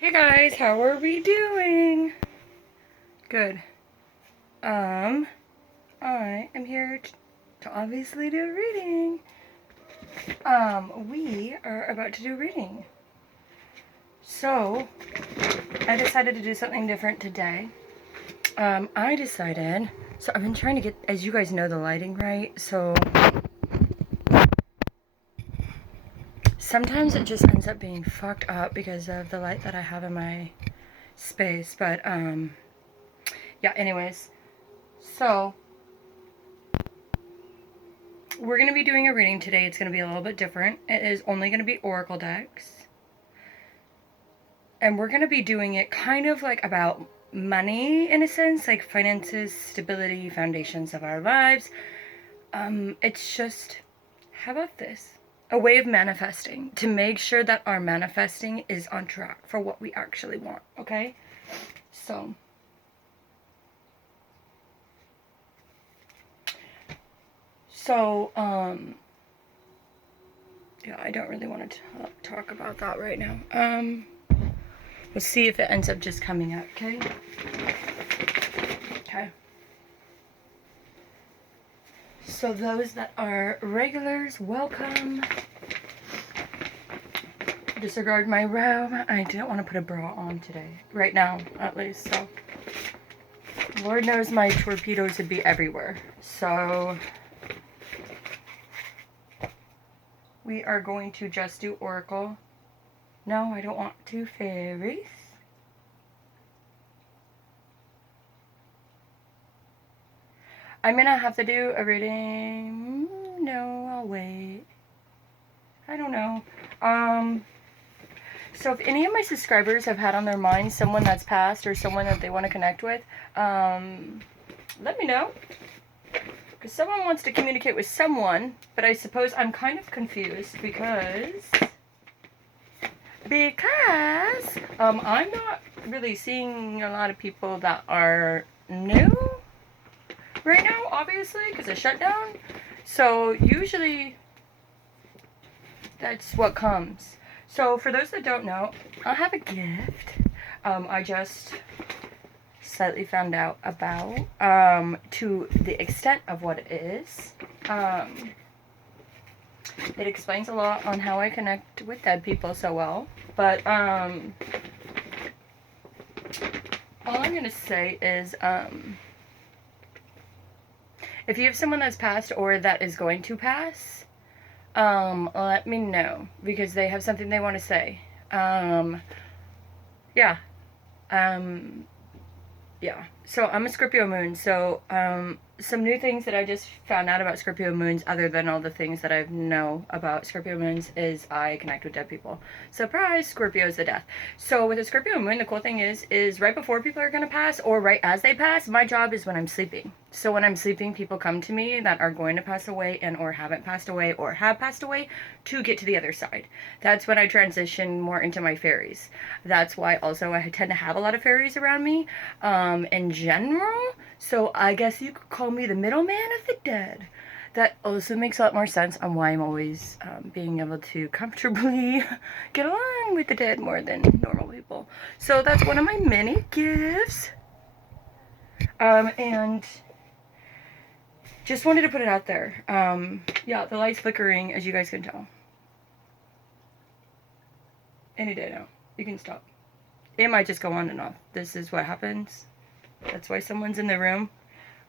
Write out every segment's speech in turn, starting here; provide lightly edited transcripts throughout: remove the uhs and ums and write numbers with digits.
Hey guys, how are we doing? Good. I am here to obviously do a reading. We are about to do a reading. So, I decided to do something different today. So I've been trying to get, as you guys know, the lighting right, so sometimes it just ends up being fucked up because of the light that I have in my space, but, yeah, anyways, so we're going to be doing a reading today. It's going to be a little bit different. It is only going to be oracle decks. And we're going to be doing it kind of like about money, in a sense, like finances, stability, foundations of our lives. It's just, how about this? A way of manifesting, to make sure that our manifesting is on track for what we actually want, okay? Yeah, I don't really want to talk about that right now. We'll see if it ends up just coming up, okay? Okay. So those that are regulars, welcome. Disregard my robe. I didn't want to put a bra on today. Right now, at least, so. Lord knows my torpedoes would be everywhere. So we are going to just do oracle. No, I don't want to. Fairies. I'm gonna have to do a reading. No, I'll wait. I don't know. So if any of my subscribers have had on their mind someone that's passed or someone that they want to connect with, let me know. Because someone wants to communicate with someone, but I suppose I'm kind of confused because I'm not really seeing a lot of people that are new right now, obviously, because of shutdown. So usually that's what comes. So for those that don't know, I have a gift. I just slightly found out about, to the extent of what it is. It explains a lot on how I connect with dead people so well. But, all I'm going to say is, if you have someone that's passed or that is going to pass, let me know, because they have something they want to say. Yeah. Yeah. So I'm a Scorpio moon, so, some new things that I just found out about Scorpio moons, other than all the things that I know about Scorpio moons, is I connect with dead people. Surprise! Scorpio is the death. So with a Scorpio moon, the cool thing is right before people are going to pass, or right as they pass, my job is when I'm sleeping. So when I'm sleeping, people come to me that are going to pass away and or haven't passed away or have passed away to get to the other side. That's when I transition more into my fairies. That's why also I tend to have a lot of fairies around me, in general. So I guess you could call me the middleman of the dead. That also makes a lot more sense on why I'm always being able to comfortably get along with the dead more than normal people. So that's one of my many gifts. And just wanted to put it out there. Yeah, the light's flickering, as you guys can tell. Any day now. You can stop. It might just go on and off. This is what happens. That's why someone's in the room.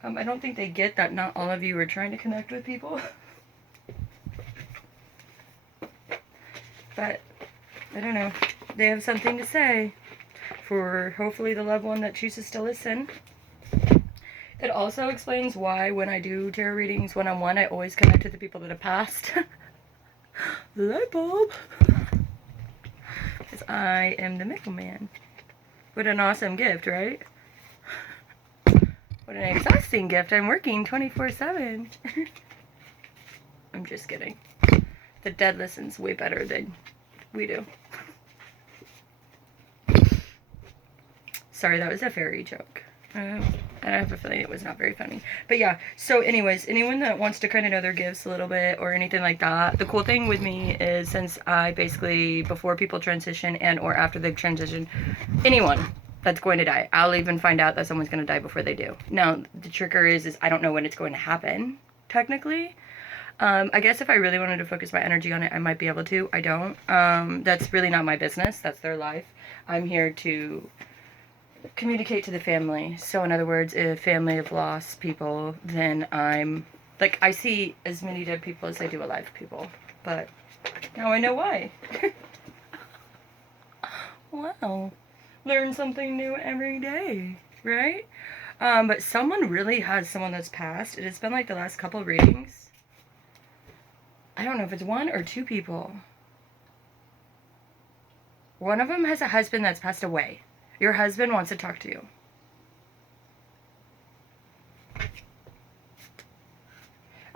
I don't think they get that not all of you are trying to connect with people. But, I don't know. They have something to say for hopefully the loved one that chooses to listen. It also explains why when I do tarot readings one-on-one, I always connect to the people that have passed. The light bulb. Because I am the middleman. What an awesome gift, right? What an exhausting gift. I'm working 24/7. I'm just kidding. The dead listens way better than we do. Sorry, that was a fairy joke. And I have a feeling it was not very funny. But yeah, so anyways, anyone that wants to kind of know their gifts a little bit or anything like that, the cool thing with me is since I basically, before people transition and or after they've transitioned, anyone that's going to die, I'll even find out that someone's going to die before they do. Now, the trigger is I don't know when it's going to happen, technically. I guess if I really wanted to focus my energy on it, I might be able to. I don't. That's really not my business. That's their life. I'm here to communicate to the family. So in other words, if family have lost people, then I'm like, I see as many dead people as I do alive people, but now I know why. Wow, learn something new every day, right? But someone really has someone that's passed. It has been like the last couple readings, I don't know if it's one or two people. One of them has a husband that's passed away. Your husband wants to talk to you.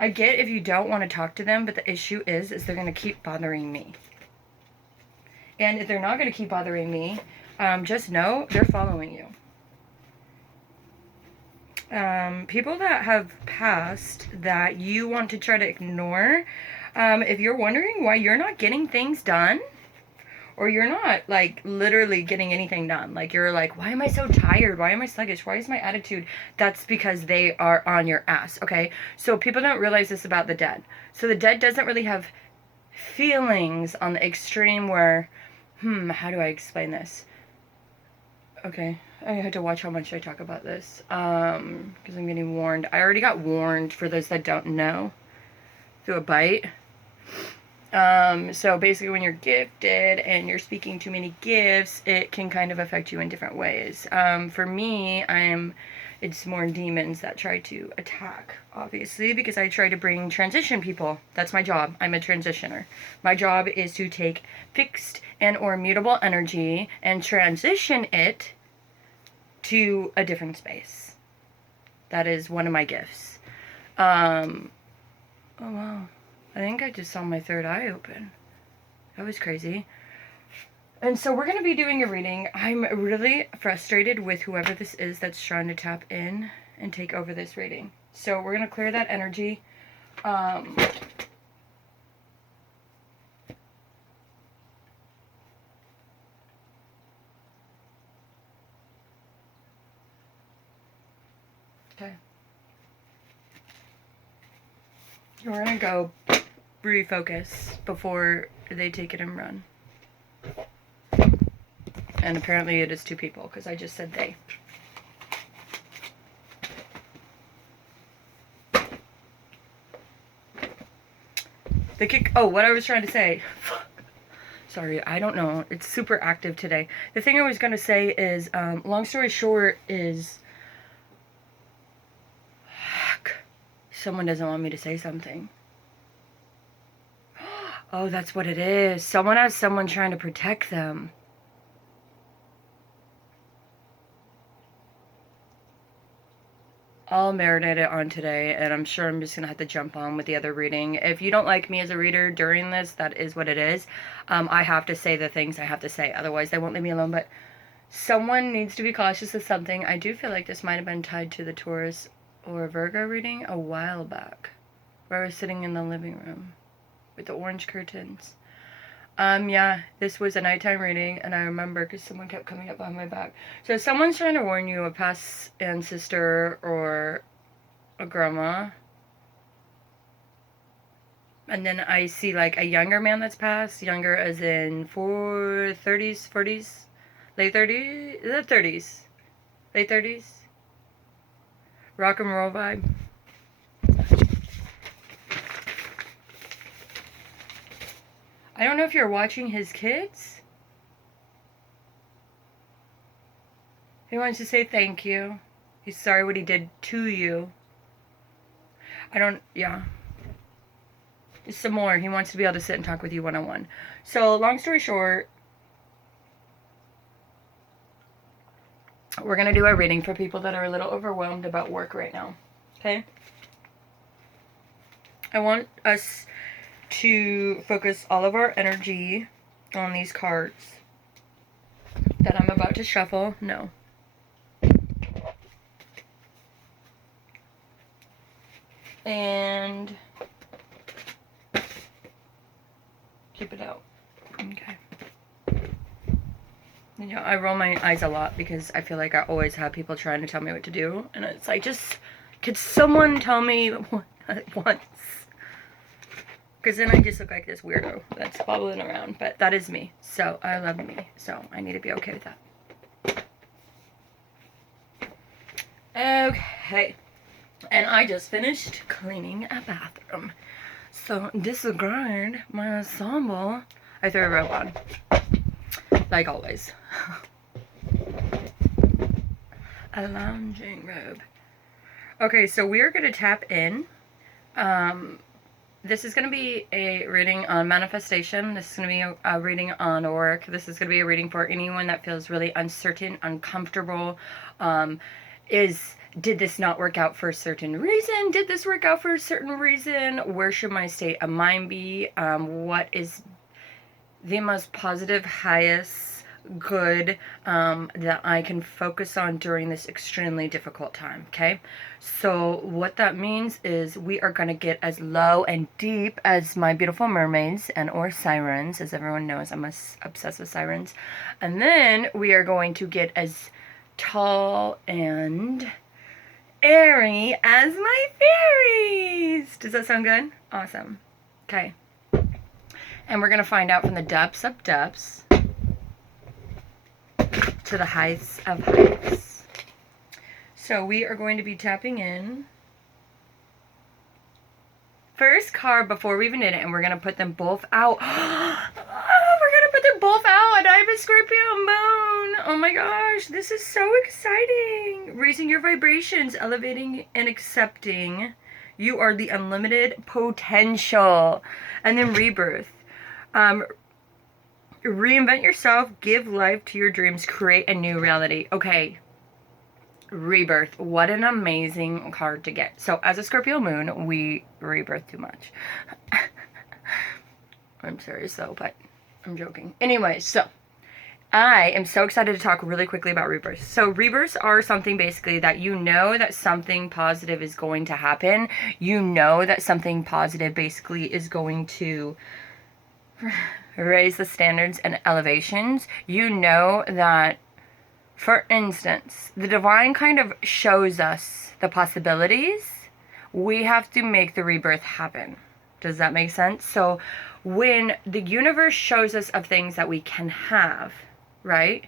I get if you don't want to talk to them, but the issue is they're going to keep bothering me. And if they're not going to keep bothering me, just know they're following you. People that have passed that you want to try to ignore, if you're wondering why you're not getting things done, or you're not, like, literally getting anything done. Like, you're like, why am I so tired? Why am I sluggish? Why is my attitude? That's because they are on your ass, okay? So people don't realize this about the dead. So the dead doesn't really have feelings on the extreme where, how do I explain this? Okay, I had to watch how much I talk about this. Because I'm getting warned. I already got warned, for those that don't know, through a bite. So basically when you're gifted and you're speaking too many gifts, it can kind of affect you in different ways. For me, it's more demons that try to attack, obviously, because I try to bring transition people. That's my job. I'm a transitioner. My job is to take fixed and or mutable energy and transition it to a different space. That is one of my gifts. Oh wow. I think I just saw my third eye open. That was crazy. And so we're going to be doing a reading. I'm really frustrated with whoever this is that's trying to tap in and take over this reading. So we're going to clear that energy. Okay. We're going to go refocus before they take it and run. And apparently it is two people, because I just said they. Oh, what I was trying to say. Sorry, I don't know. It's super active today. The thing I was going to say is, long story short is, someone doesn't want me to say something. Oh, that's what it is. Someone has someone trying to protect them. I'll marinate it on today, and I'm sure I'm just going to have to jump on with the other reading. If you don't like me as a reader during this, that is what it is. I have to say the things I have to say. Otherwise, they won't leave me alone. But someone needs to be cautious of something. I do feel like this might have been tied to the Taurus or Virgo reading a while back, where I was sitting in the living room with the orange curtains. Yeah, this was a nighttime reading, and I remember because someone kept coming up behind my back. So someone's trying to warn you, a past ancestor or a grandma. And then I see like a younger man that's passed, younger as in 30s, 40s, late 30s, late 30s. Rock and roll vibe. I don't know if you're watching his kids. He wants to say thank you. He's sorry what he did to you. Yeah. Some more. He wants to be able to sit and talk with you one-on-one. So, long story short, we're going to do a reading for people that are a little overwhelmed about work right now. Okay? I want us to focus all of our energy on these cards that I'm about to shuffle. No. and keep it out. Okay. You know, I roll my eyes a lot because I feel like I always have people trying to tell me what to do. And it's like, just, could someone tell me at once? Because then I just look like this weirdo that's bobbling around. But that is me. So I love me. So I need to be okay with that. Okay. And I just finished cleaning a bathroom. So disregard my ensemble. I threw a robe on. Like always. A lounging robe. Okay, so we are going to tap in. This is going to be a reading on manifestation. This is going to be a reading on work. This is going to be a reading for anyone that feels really uncertain, uncomfortable. Did this not work out for a certain reason? Did this work out for a certain reason? Where should my state of mind be? What is the most positive, highest good that I can focus on during this extremely difficult time, okay? So what that means is we are going to get as low and deep as my beautiful mermaids and or sirens. As everyone knows, I'm obsessed with sirens. And then we are going to get as tall and airy as my fairies. Does that sound good? Awesome. Okay. And we're going to find out from the depths of depths to the heights of heights. So we are going to be tapping in. First card before we even did it, and we're going to put them both out. Oh, we're going to put them both out, and I have a Scorpio moon. Oh my gosh, this is so exciting. Raising your vibrations, elevating and accepting. You are the unlimited potential. And then rebirth. Reinvent yourself, give life to your dreams, create a new reality. Okay, rebirth. What an amazing card to get. So as a Scorpio moon, we rebirth too much. I'm serious though, but I'm joking. Anyway, so I am so excited to talk really quickly about rebirths. So rebirths are something basically that you know that something positive is going to happen. You know that something positive basically is going to raise the standards and elevations. You know that, for instance, the divine kind of shows us the possibilities. We have to make the rebirth happen. Does that make sense? So when the universe shows us of things that we can have, right?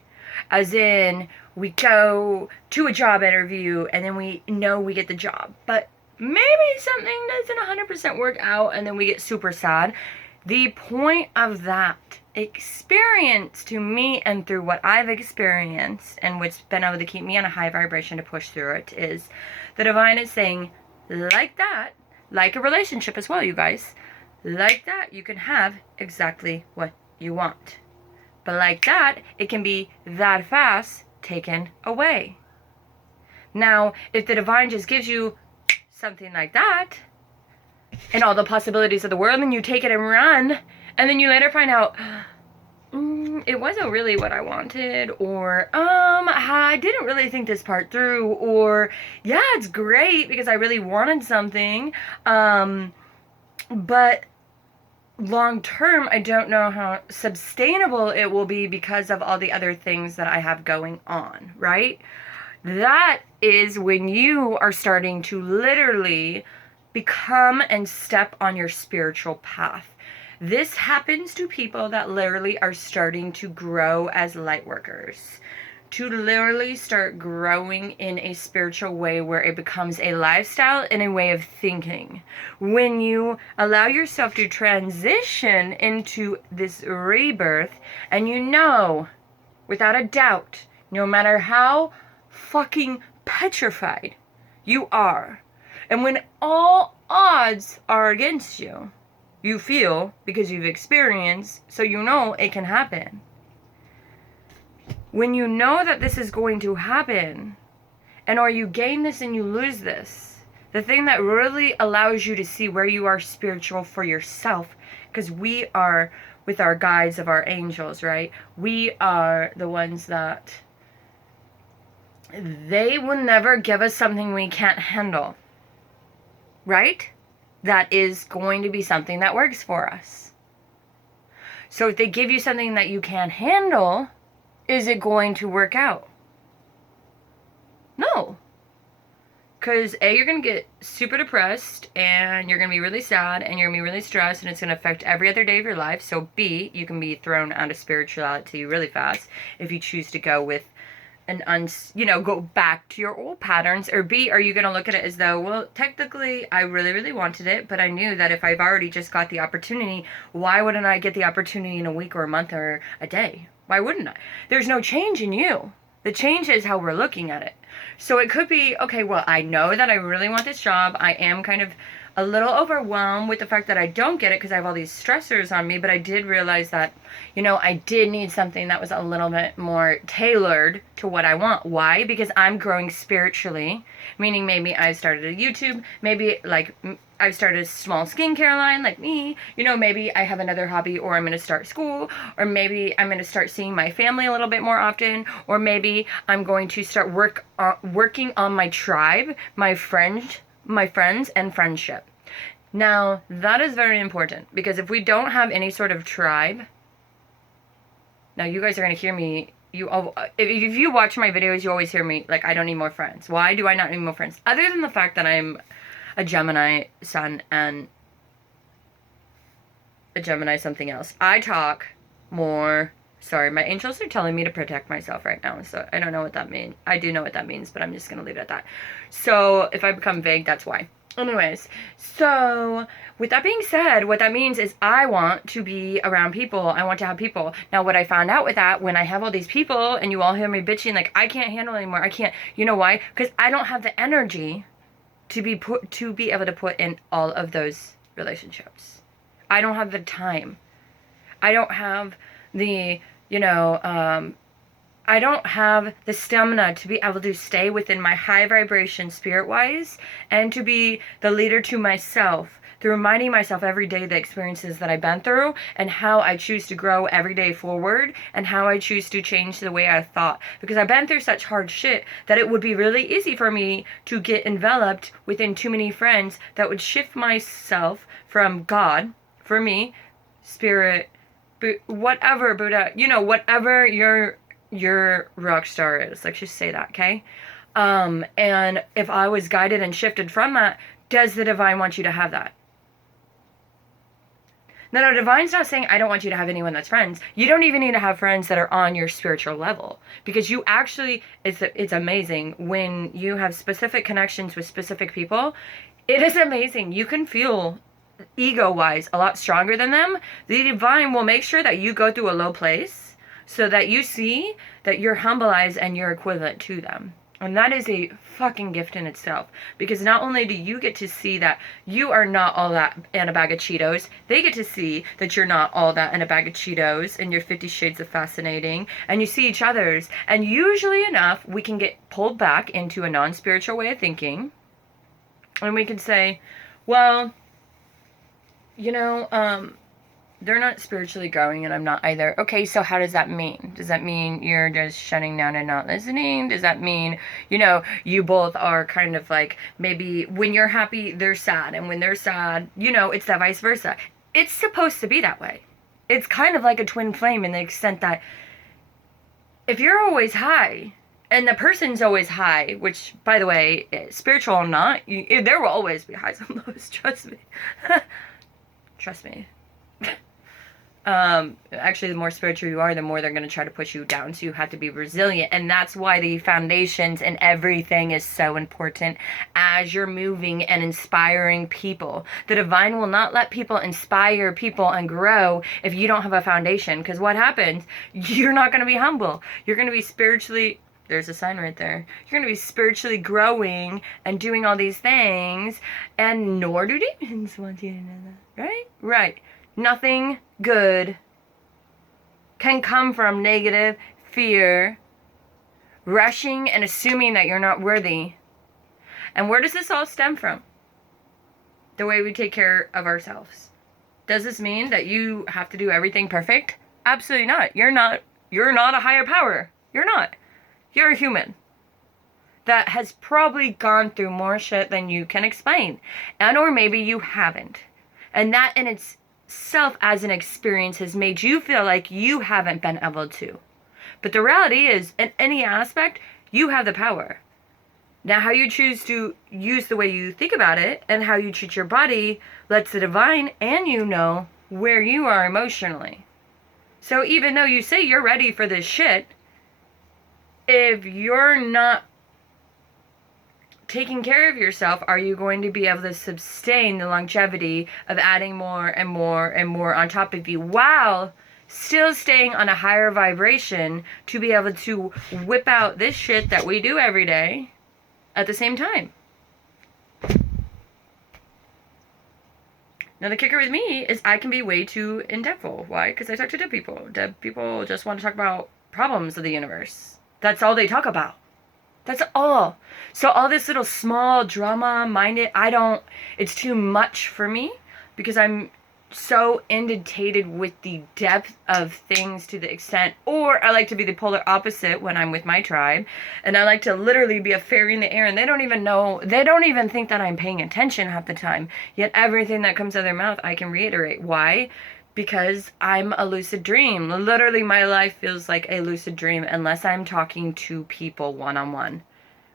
As in, we go to a job interview and then we know we get the job. But maybe something doesn't 100% work out and then we get super sad. The point of that experience to me and through what I've experienced and what's been able to keep me on a high vibration to push through it is the divine is saying, like that, like a relationship as well, you guys, like that, you can have exactly what you want. But like that, it can be that fast taken away. Now, if the divine just gives you something like that, and all the possibilities of the world, and you take it and run, and then you later find out, it wasn't really what I wanted, or, I didn't really think this part through, or, yeah, it's great because I really wanted something, but long term, I don't know how sustainable it will be because of all the other things that I have going on, right? That is when you are starting to literally become and step on your spiritual path. This happens to people that literally are starting to grow as light workers, to literally start growing in a spiritual way where it becomes a lifestyle and a way of thinking. When you allow yourself to transition into this rebirth, and you know, without a doubt, no matter how fucking petrified you are, and when all odds are against you, you feel, because you've experienced, so you know it can happen. When you know that this is going to happen, and or you gain this and you lose this, the thing that really allows you to see where you are spiritual for yourself, because we are with our guides of our angels, right? We are the ones that they will never give us something we can't handle. right? That is going to be something that works for us. So if they give you something that you can't handle, is it going to work out? No. Because A, you're going to get super depressed, and you're going to be really sad, and you're going to be really stressed, and it's going to affect every other day of your life. So B, you can be thrown out of spirituality really fast if you choose to go with go back to your old patterns. Or B, are you going to look at it as though, well, technically I really, really wanted it, but I knew that if I've already just got the opportunity, why wouldn't I get the opportunity in a week or a month or a day? Why wouldn't I? There's no change in you. The change is how we're looking at it. So it could be, okay, well, I know that I really want this job. I am kind of a little overwhelmed with the fact that I don't get it because I have all these stressors on me, but I did realize that, I did need something that was a little bit more tailored to what I want. Why? Because I'm growing spiritually, meaning maybe I started a YouTube, maybe like I've started a small skincare line like me, maybe I have another hobby, or I'm going to start school, or maybe I'm going to start seeing my family a little bit more often, or maybe I'm going to start working on my tribe, my friends and friendship. Now, that is very important, because if we don't have any sort of tribe, now you guys are going to hear me, if you watch my videos, you always hear me, like, I don't need more friends. Why do I not need more friends? Other than the fact that I'm a Gemini sun and a Gemini something else. I talk more. Sorry, my angels are telling me to protect myself right now, so I don't know what that means. I do know what that means, but I'm just going to leave it at that. So if I become vague, that's why. Anyways, so with that being said, what that means is I want to be around people. I want to have people. Now, what I found out with that, when I have all these people and you all hear me bitching, like, I can't handle it anymore. I can't. You know why? Because I don't have the energy to be able to put in all of those relationships. I don't have the time. I don't have the, I don't have the stamina to be able to stay within my high vibration spirit-wise and to be the leader to myself through reminding myself every day the experiences that I've been through and how I choose to grow every day forward and how I choose to change the way I thought. Because I've been through such hard shit that it would be really easy for me to get enveloped within too many friends that would shift myself from God, for me, spirit, whatever, Buddha, whatever your rock star is. Let's just say that, okay? And if I was guided and shifted from that, does the divine want you to have that? No, divine's not saying I don't want you to have anyone that's friends. You don't even need to have friends that are on your spiritual level, because you actually, it's amazing when you have specific connections with specific people. It is amazing. You can feel ego-wise a lot stronger than them. The divine will make sure that you go through a low place so that you see that you're humbleized and you're equivalent to them. And that is a fucking gift in itself. Because not only do you get to see that you are not all that in a bag of Cheetos, they get to see that you're not all that in a bag of Cheetos and you're 50 shades of fascinating. And you see each other's. And usually enough, we can get pulled back into a non-spiritual way of thinking. And we can say, well, they're not spiritually growing and I'm not either. Okay, so how does that mean? Does that mean you're just shutting down and not listening? Does that mean, you both are kind of like, maybe when you're happy, they're sad. And when they're sad, it's that vice versa. It's supposed to be that way. It's kind of like a twin flame in the extent that if you're always high and the person's always high, which, by the way, spiritual or not, there will always be highs and lows. Trust me. Trust me. Actually, the more spiritual you are, the more they're going to try to push you down. So you have to be resilient. And that's why the foundations and everything is so important as you're moving and inspiring people. The divine will not let people inspire people and grow if you don't have a foundation. Because what happens? You're not going to be humble. You're going to be spiritually... There's a sign right there. You're going to be spiritually growing and doing all these things. And nor do demons want you to know that. Right? Right. Nothing good can come from negative fear, rushing and assuming that you're not worthy. And where does this all stem from? The way we take care of ourselves. Does this mean that you have to do everything perfect? Absolutely not. You're not a higher power. You're not. You're a human. that has probably gone through more shit than you can explain. And or maybe you haven't. And that in itself as an experience has made you feel like you haven't been able to. But the reality is, in any aspect, you have the power. Now, how you choose to use the way you think about it and how you treat your body lets the divine and you know where you are emotionally. So even though you say you're ready for this shit, if you're not taking care of yourself, are you going to be able to sustain the longevity of adding more and more and more on top of you while still staying on a higher vibration to be able to whip out this shit that we do every day at the same time? Now, the kicker with me is I can be way too in-depthful. Why? Because I talk to dead people. Dead people just want to talk about problems of the universe. That's all they talk about. That's all. So all this little small drama-minded, it's too much for me because I'm so inundated with the depth of things to the extent, or I like to be the polar opposite when I'm with my tribe, and I like to literally be a fairy in the air, and they don't even think that I'm paying attention half the time, yet everything that comes out of their mouth I can reiterate. Why? Because I'm a lucid dream. Literally my life feels like a lucid dream unless I'm talking to people one-on-one.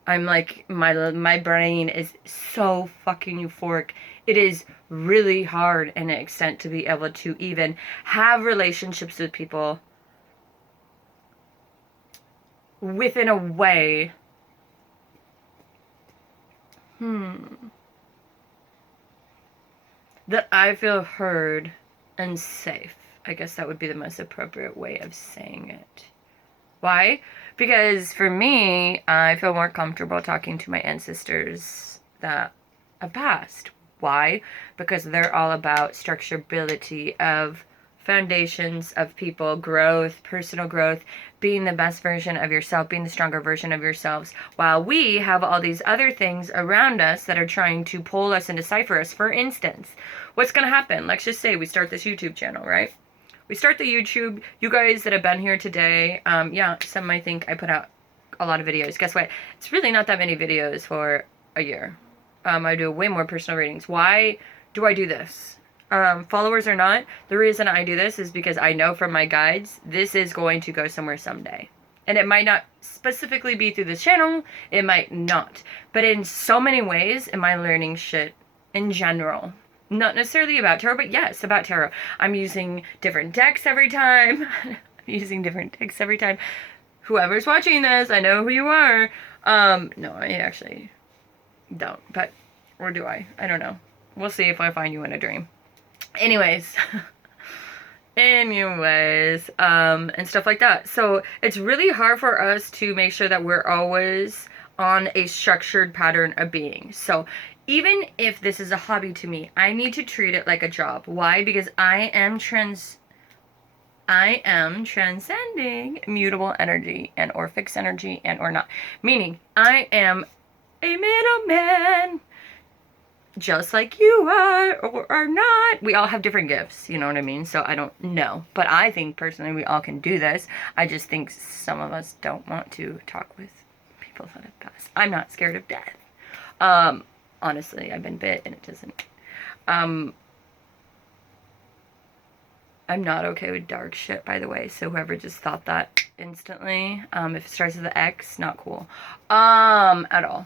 I'm like, my brain is so fucking euphoric. It is really hard in an extent to be able to even have relationships with people within a way that I feel heard and safe. I guess that would be the most appropriate way of saying it. Why? Because for me, I feel more comfortable talking to my ancestors that have passed. Why? Because they're all about structurability of foundations of people, growth, personal growth, being the best version of yourself, being the stronger version of yourselves, while we have all these other things around us that are trying to pull us and decipher us. For instance, what's going to happen? Let's just say we start this YouTube channel, right? We start the YouTube. You guys that have been here today, yeah, some might think I put out a lot of videos. Guess what? It's really not that many videos for a year. I do way more personal readings. Why do I do this? Followers or not, the reason I do this is because I know from my guides, this is going to go somewhere someday. And it might not specifically be through this channel. It might not. But in so many ways, am I learning shit in general? Not necessarily about tarot, but yes, about tarot. I'm using different decks every time. I'm using different decks every time. Whoever's watching this, I know who you are. No, I actually don't. But, or do I? I don't know. We'll see if I find you in a dream. Anyways. And stuff like that. So it's really hard for us to make sure that we're always on a structured pattern of being. So even if this is a hobby to me, I need to treat it like a job. Why? Because I am transcending mutable energy and or fixed energy and or not. Meaning, I am a middleman. Just like you are or are not. We all have different gifts, you know what I mean? So I don't know. But I think personally we all can do this. I just think some of us don't want to talk with people that have passed. I'm not scared of death. Honestly, I've been bit and it doesn't. I'm not okay with dark shit, by the way. So whoever just thought that instantly, if it starts with an X, not cool. At all.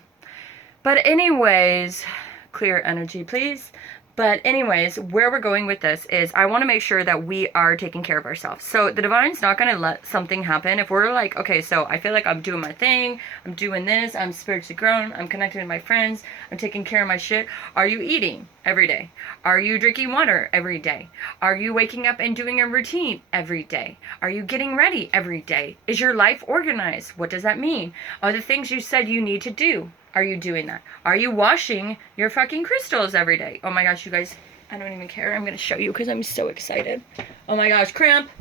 But anyways, clear energy, please. But anyways, where we're going with this is I want to make sure that we are taking care of ourselves. So the divine's not going to let something happen. If we're like, okay, so I feel like I'm doing my thing, I'm doing this, I'm spiritually grown, I'm connecting with my friends, I'm taking care of my shit. Are you eating every day? Are you drinking water every day? Are you waking up and doing a routine every day? Are you getting ready every day? Is your life organized? What does that mean? Are the things you said you need to do? Are you doing that? Are you washing your fucking crystals every day? Oh my gosh, you guys, I don't even care. I'm going to show you because I'm so excited. Oh my gosh, cramp.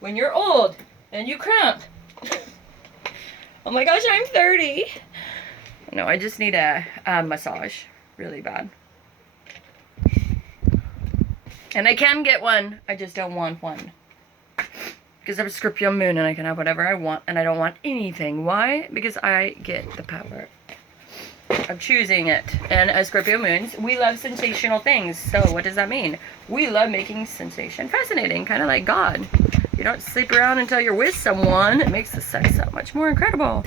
When you're old and you cramp. Oh my gosh, I'm 30. No, I just need a massage really bad. And I can get one. I just don't want one. Because I'm a Scorpio moon and I can have whatever I want and I don't want anything. Why? Because I get the power of choosing it. And as Scorpio moons, we love sensational things. So what does that mean? We love making sensation fascinating, kind of like God. You don't sleep around until you're with someone. It makes the sex that much more incredible.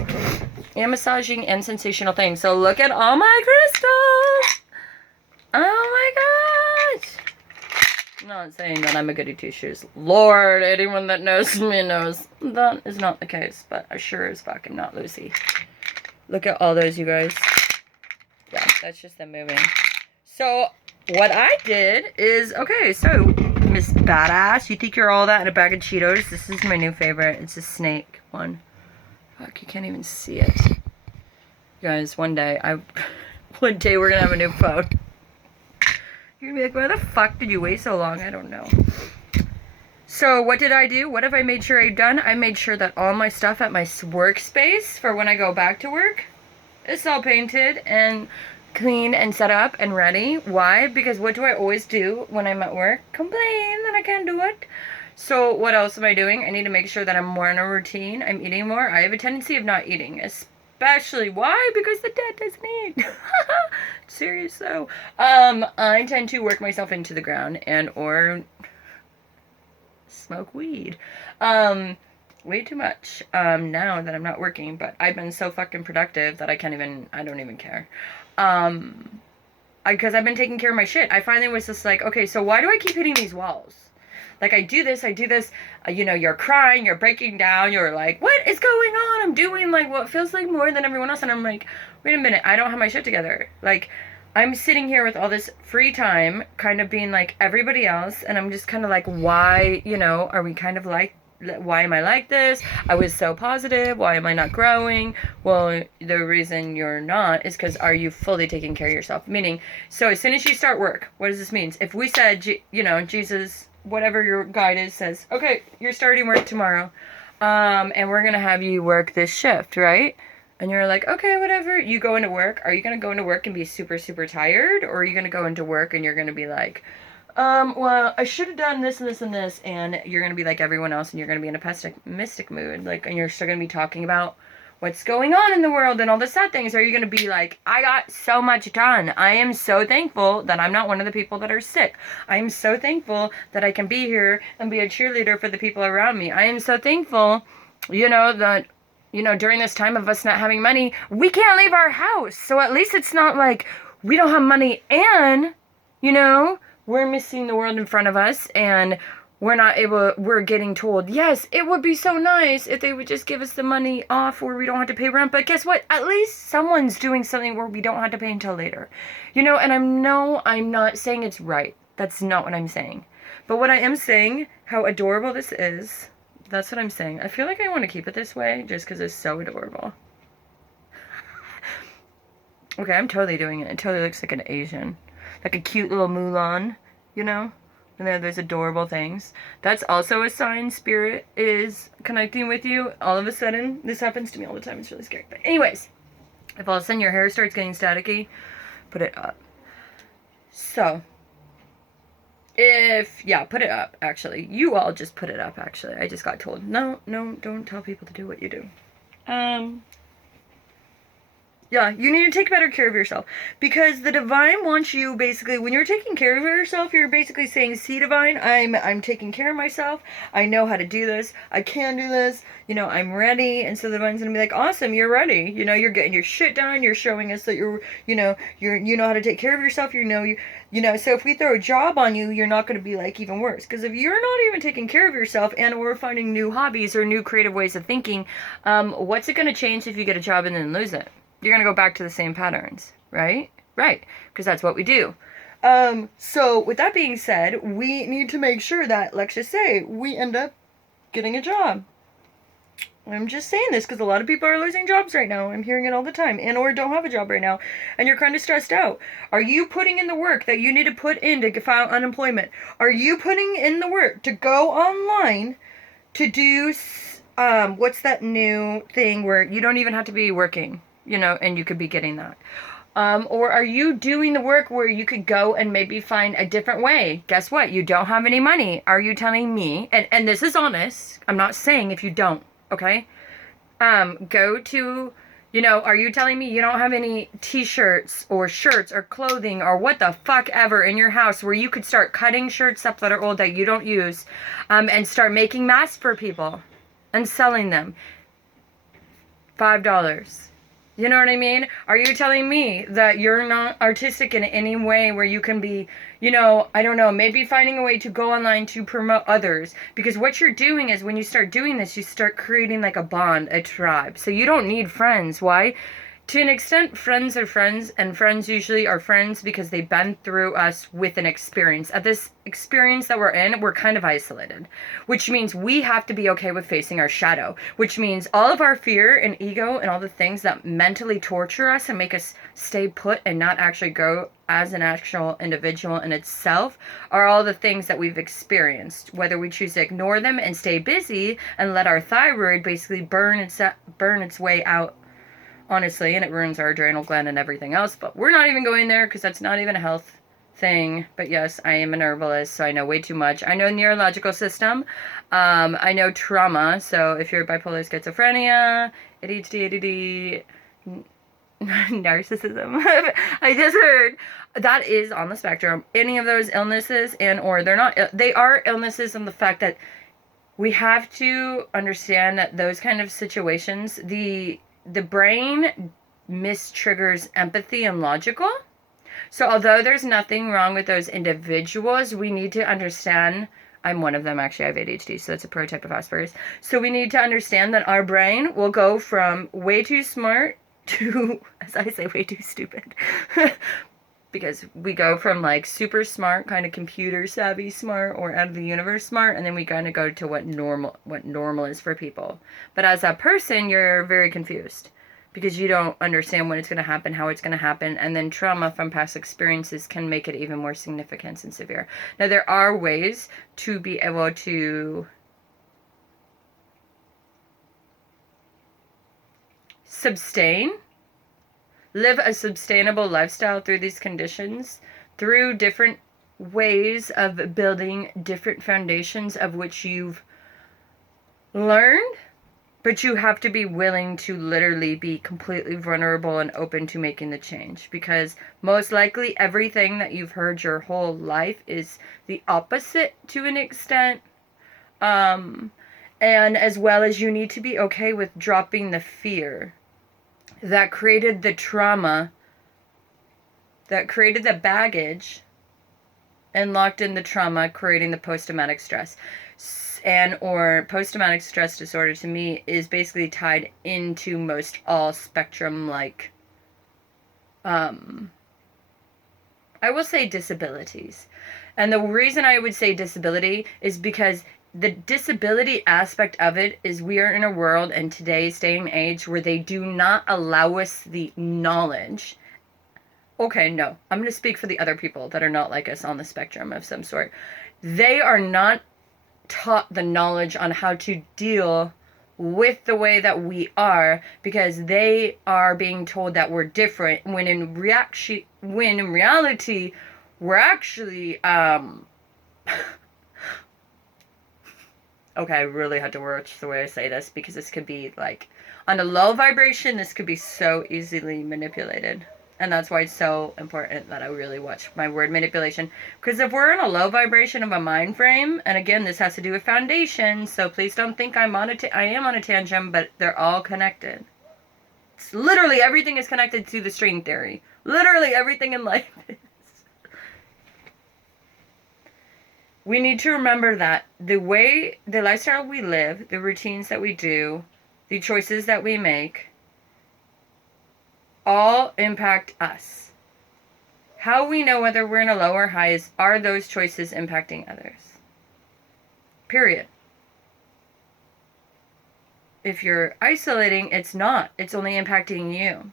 And massaging and sensational things. So look at all my crystals. Oh my gosh. I'm not saying that I'm a goody two-shoes. Lord, anyone that knows me knows that is not the case. But I sure as fuck am not Lucy. Look at all those, you guys. Yeah, that's just them moving. So what I did is, okay, so Miss Badass, you think you're all that in a bag of Cheetos? This is my new favorite. It's a snake one. Fuck, you can't even see it. You guys, one day we're gonna have a new phone. You're gonna be like, why the fuck did you wait so long? I don't know. So what did I do? What have I made sure I've done? I made sure that all my stuff at my workspace for when I go back to work is all painted and clean and set up and ready. Why? Because what do I always do when I'm at work? Complain that I can't do it. So what else am I doing? I need to make sure that I'm more in a routine. I'm eating more. I have a tendency of not eating, especially why? Because the dead doesn't eat. Serious though. I tend to work myself into the ground and or smoke weed. Way too much now that I'm not working, but I've been so fucking productive that I don't even care. Because I've been taking care of my shit. I finally was just like, okay, so why do I keep hitting these walls? Like, I do this, you know, you're crying, you're breaking down, you're like, what is going on? I'm doing, like, what feels like more than everyone else, and I'm like, wait a minute, I don't have my shit together. Like, I'm sitting here with all this free time, kind of being like everybody else, and I'm just kind of like, why, you know, are we kind of like, why am I like this? I was so positive. Why am I not growing? Well, the reason you're not is because are you fully taking care of yourself? Meaning, so as soon as you start work, what does this mean? If we said, you know, Jesus, whatever your guide is, says, okay, you're starting work tomorrow, and we're going to have you work this shift, right? And you're like, okay, whatever. You go into work. Are you going to go into work and be super, super tired? Or are you going to go into work and you're going to be like, well, I should have done this and this and this, and you're going to be like everyone else, and you're going to be in a mystic mood, like, and you're still going to be talking about what's going on in the world and all the sad things. Are you going to be like, I got so much done. I am so thankful that I'm not one of the people that are sick. I am so thankful that I can be here and be a cheerleader for the people around me. I am so thankful, you know, that, you know, during this time of us not having money, we can't leave our house. So at least it's not like we don't have money and, you know, we're missing the world in front of us, and we're getting told, yes, it would be so nice if they would just give us the money off where we don't have to pay rent. But guess what? At least someone's doing something where we don't have to pay until later. You know, and I'm not saying it's right. That's not what I'm saying. But what I am saying, how adorable this is, that's what I'm saying. I feel like I want to keep it this way just because it's so adorable. Okay, I'm totally doing it. It totally looks like an Asian. Like a cute little Mulan, you know? And then there's adorable things. That's also a sign spirit is connecting with you. All of a sudden, this happens to me all the time. It's really scary. But anyways, if all of a sudden your hair starts getting staticky, put it up. So, put it up, actually. You all just put it up, actually. I just got told, no, don't tell people to do what you do. Yeah, you need to take better care of yourself. Because the divine wants you, basically, when you're taking care of yourself, you're basically saying, see, divine, I'm taking care of myself. I know how to do this. I can do this. You know, I'm ready. And so the divine's going to be like, awesome, you're ready. You know, you're getting your shit done. You're showing us that you know how to take care of yourself. You know, so if we throw a job on you, you're not going to be like even worse. Because if you're not even taking care of yourself and or finding new hobbies or new creative ways of thinking, what's it going to change if you get a job and then lose it? You're going to go back to the same patterns, right? Right, because that's what we do. So with that being said, we need to make sure that, let's just say, we end up getting a job. I'm just saying this because a lot of people are losing jobs right now. I'm hearing it all the time, and or don't have a job right now, and you're kind of stressed out. Are you putting in the work that you need to put in to file unemployment? Are you putting in the work to go online to do, what's that new thing where you don't even have to be working? You know, and you could be getting that. Or are you doing the work where you could go and maybe find a different way? Guess what? You don't have any money. Are you telling me, and this is honest, I'm not saying if you don't, okay? Go to, are you telling me you don't have any t-shirts or shirts or clothing or what the fuck ever in your house where you could start cutting shirts up that are old that you don't use, and start making masks for people and selling them? $5. You know what I mean? Are you telling me that you're not artistic in any way where you can be, I don't know, maybe finding a way to go online to promote others? Because what you're doing is when you start doing this, you start creating like a bond, a tribe. So you don't need friends. Why? To an extent, friends are friends, and friends usually are friends because they've been through us with an experience. At this experience that we're in, we're kind of isolated, which means we have to be okay with facing our shadow, which means all of our fear and ego and all the things that mentally torture us and make us stay put and not actually grow as an actual individual in itself are all the things that we've experienced, whether we choose to ignore them and stay busy and let our thyroid basically burn its way out, honestly, and it ruins our adrenal gland and everything else, but we're not even going there because that's not even a health thing. But yes, I am an herbalist, so I know way too much. I know neurological system. I know trauma, so if you're bipolar, schizophrenia, ADHD, narcissism, I just heard, that is on the spectrum. Any of those illnesses, and or they are illnesses in the fact that we have to understand that those kind of situations, the brain mistriggers empathy and logical. So although there's nothing wrong with those individuals, we need to understand, I'm one of them actually, I have ADHD, so that's a prototype of Asperger's. So we need to understand that our brain will go from way too smart to, as I say, way too stupid. Because we go from like super smart, kind of computer savvy smart, or out of the universe smart, and then we kind of go to what normal is for people. But as a person, you're very confused because you don't understand when it's going to happen, how it's going to happen, and then trauma from past experiences can make it even more significant and severe. Now, there are ways to be able to live a sustainable lifestyle through these conditions, through different ways of building different foundations of which you've learned, but you have to be willing to literally be completely vulnerable and open to making the change, because most likely everything that you've heard your whole life is the opposite to an extent. And as well as you need to be okay with dropping the fear that created the trauma, that created the baggage, and locked in the trauma, creating the post-traumatic stress. And or post-traumatic stress disorder to me is basically tied into most all spectrum, like, I will say disabilities. And the reason I would say disability is because the disability aspect of it is we are in a world in today's day and age where they do not allow us the knowledge. Okay, no, I'm going to speak for the other people that are not like us on the spectrum of some sort. They are not taught the knowledge on how to deal with the way that we are, because they are being told that we're different when in reality we're actually okay, I really had to watch the way I say this, because this could be like on a low vibration, this could be so easily manipulated. And that's why it's so important that I really watch my word manipulation. Because if we're in a low vibration of a mind frame, and again, this has to do with foundation, so please don't think I am on a tangent, but they're all connected. It's literally everything is connected to the string theory. Literally everything in life is. We need to remember that the lifestyle we live, the routines that we do, the choices that we make, all impact us. How we know whether we're in a low or high is, are those choices impacting others? Period. If you're isolating, it's not. It's only impacting you.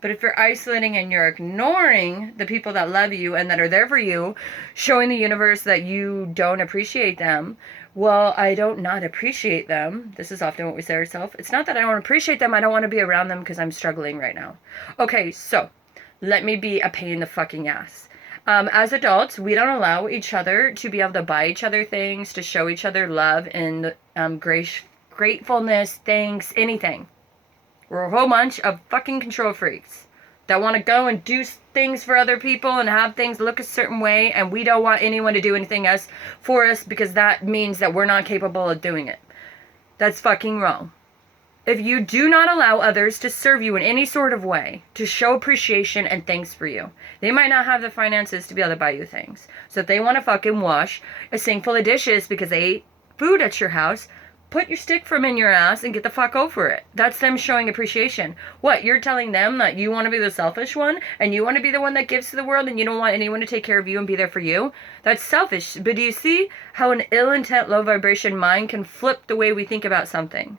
But if you're isolating and you're ignoring the people that love you and that are there for you, showing the universe that you don't appreciate them, well, I don't not appreciate them. This is often what we say ourselves. It's not that I don't appreciate them. I don't want to be around them because I'm struggling right now. Okay, so let me be a pain in the fucking ass. As adults, we don't allow each other to be able to buy each other things, to show each other love and gratefulness, thanks, anything. We're a whole bunch of fucking control freaks that want to go and do things for other people and have things look a certain way, and we don't want anyone to do anything else for us because that means that we're not capable of doing it. That's fucking wrong. If you do not allow others to serve you in any sort of way, to show appreciation and thanks for you, they might not have the finances to be able to buy you things. So if they want to fucking wash a sink full of dishes because they ate food at your house, put your stick from in your ass and get the fuck over it. That's them showing appreciation. What, you're telling them that you want to be the selfish one and you want to be the one that gives to the world and you don't want anyone to take care of you and be there for you? That's selfish. But do you see how an ill intent, low vibration mind can flip the way we think about something?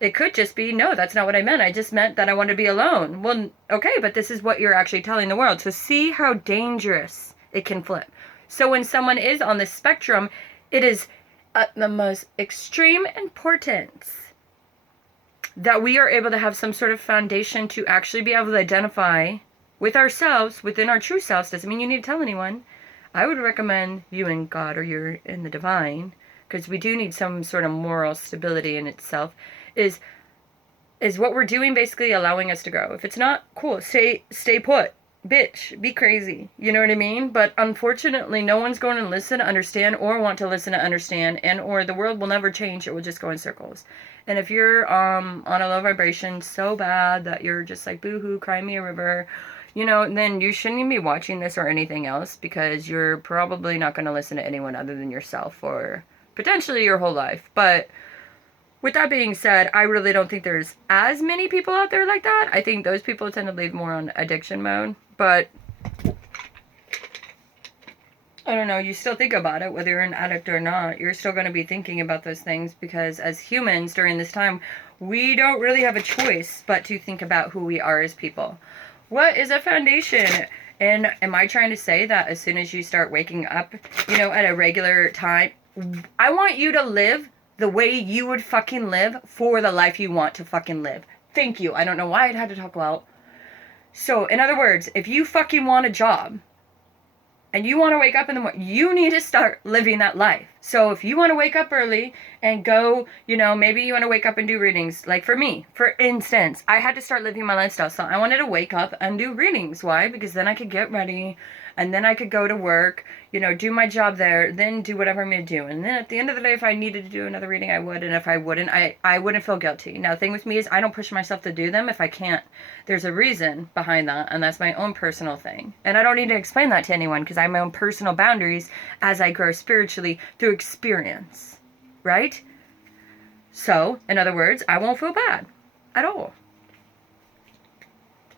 It could just be, no, that's not what I meant. I just meant that I want to be alone. Well, okay, but this is what you're actually telling the world. So see how dangerous it can flip. So when someone is on the spectrum, it is the most extreme importance that we are able to have some sort of foundation to actually be able to identify with ourselves, within our true selves. Doesn't mean you need to tell anyone. I would recommend you and God or you're in the divine, because we do need some sort of moral stability in itself. Is what we're doing basically allowing us to grow? If it's not, cool, stay put. Bitch, be crazy. You know what I mean? But unfortunately, no one's going to listen, understand, or want to listen to understand, and or the world will never change. It will just go in circles. And if you're on a low vibration so bad that you're just like, boo-hoo, cry me a river, you know, then you shouldn't even be watching this or anything else, because you're probably not going to listen to anyone other than yourself for potentially your whole life. But with that being said, I really don't think there's as many people out there like that. I think those people tend to live more on addiction mode. But I don't know, you still think about it, whether you're an addict or not. You're still going to be thinking about those things, because as humans during this time, we don't really have a choice but to think about who we are as people. What is a foundation? And am I trying to say that as soon as you start waking up, you know, at a regular time, I want you to live the way you would fucking live for the life you want to fucking live. Thank you. I don't know why I had to talk about. So, in other words, if you fucking want a job and you want to wake up in the morning, you need to start living that life. So if you want to wake up early and go, you know, maybe you want to wake up and do readings. Like for me, for instance, I had to start living my lifestyle. So I wanted to wake up and do readings. Why? Because then I could get ready and then I could go to work, you know, do my job there, then do whatever I'm going to do. And then at the end of the day, if I needed to do another reading, I would. And if I wouldn't, I wouldn't feel guilty. Now, the thing with me is I don't push myself to do them if I can't. There's a reason behind that, and that's my own personal thing. And I don't need to explain that to anyone, because I have my own personal boundaries as I grow spiritually through experience, right? So, in other words, I won't feel bad at all.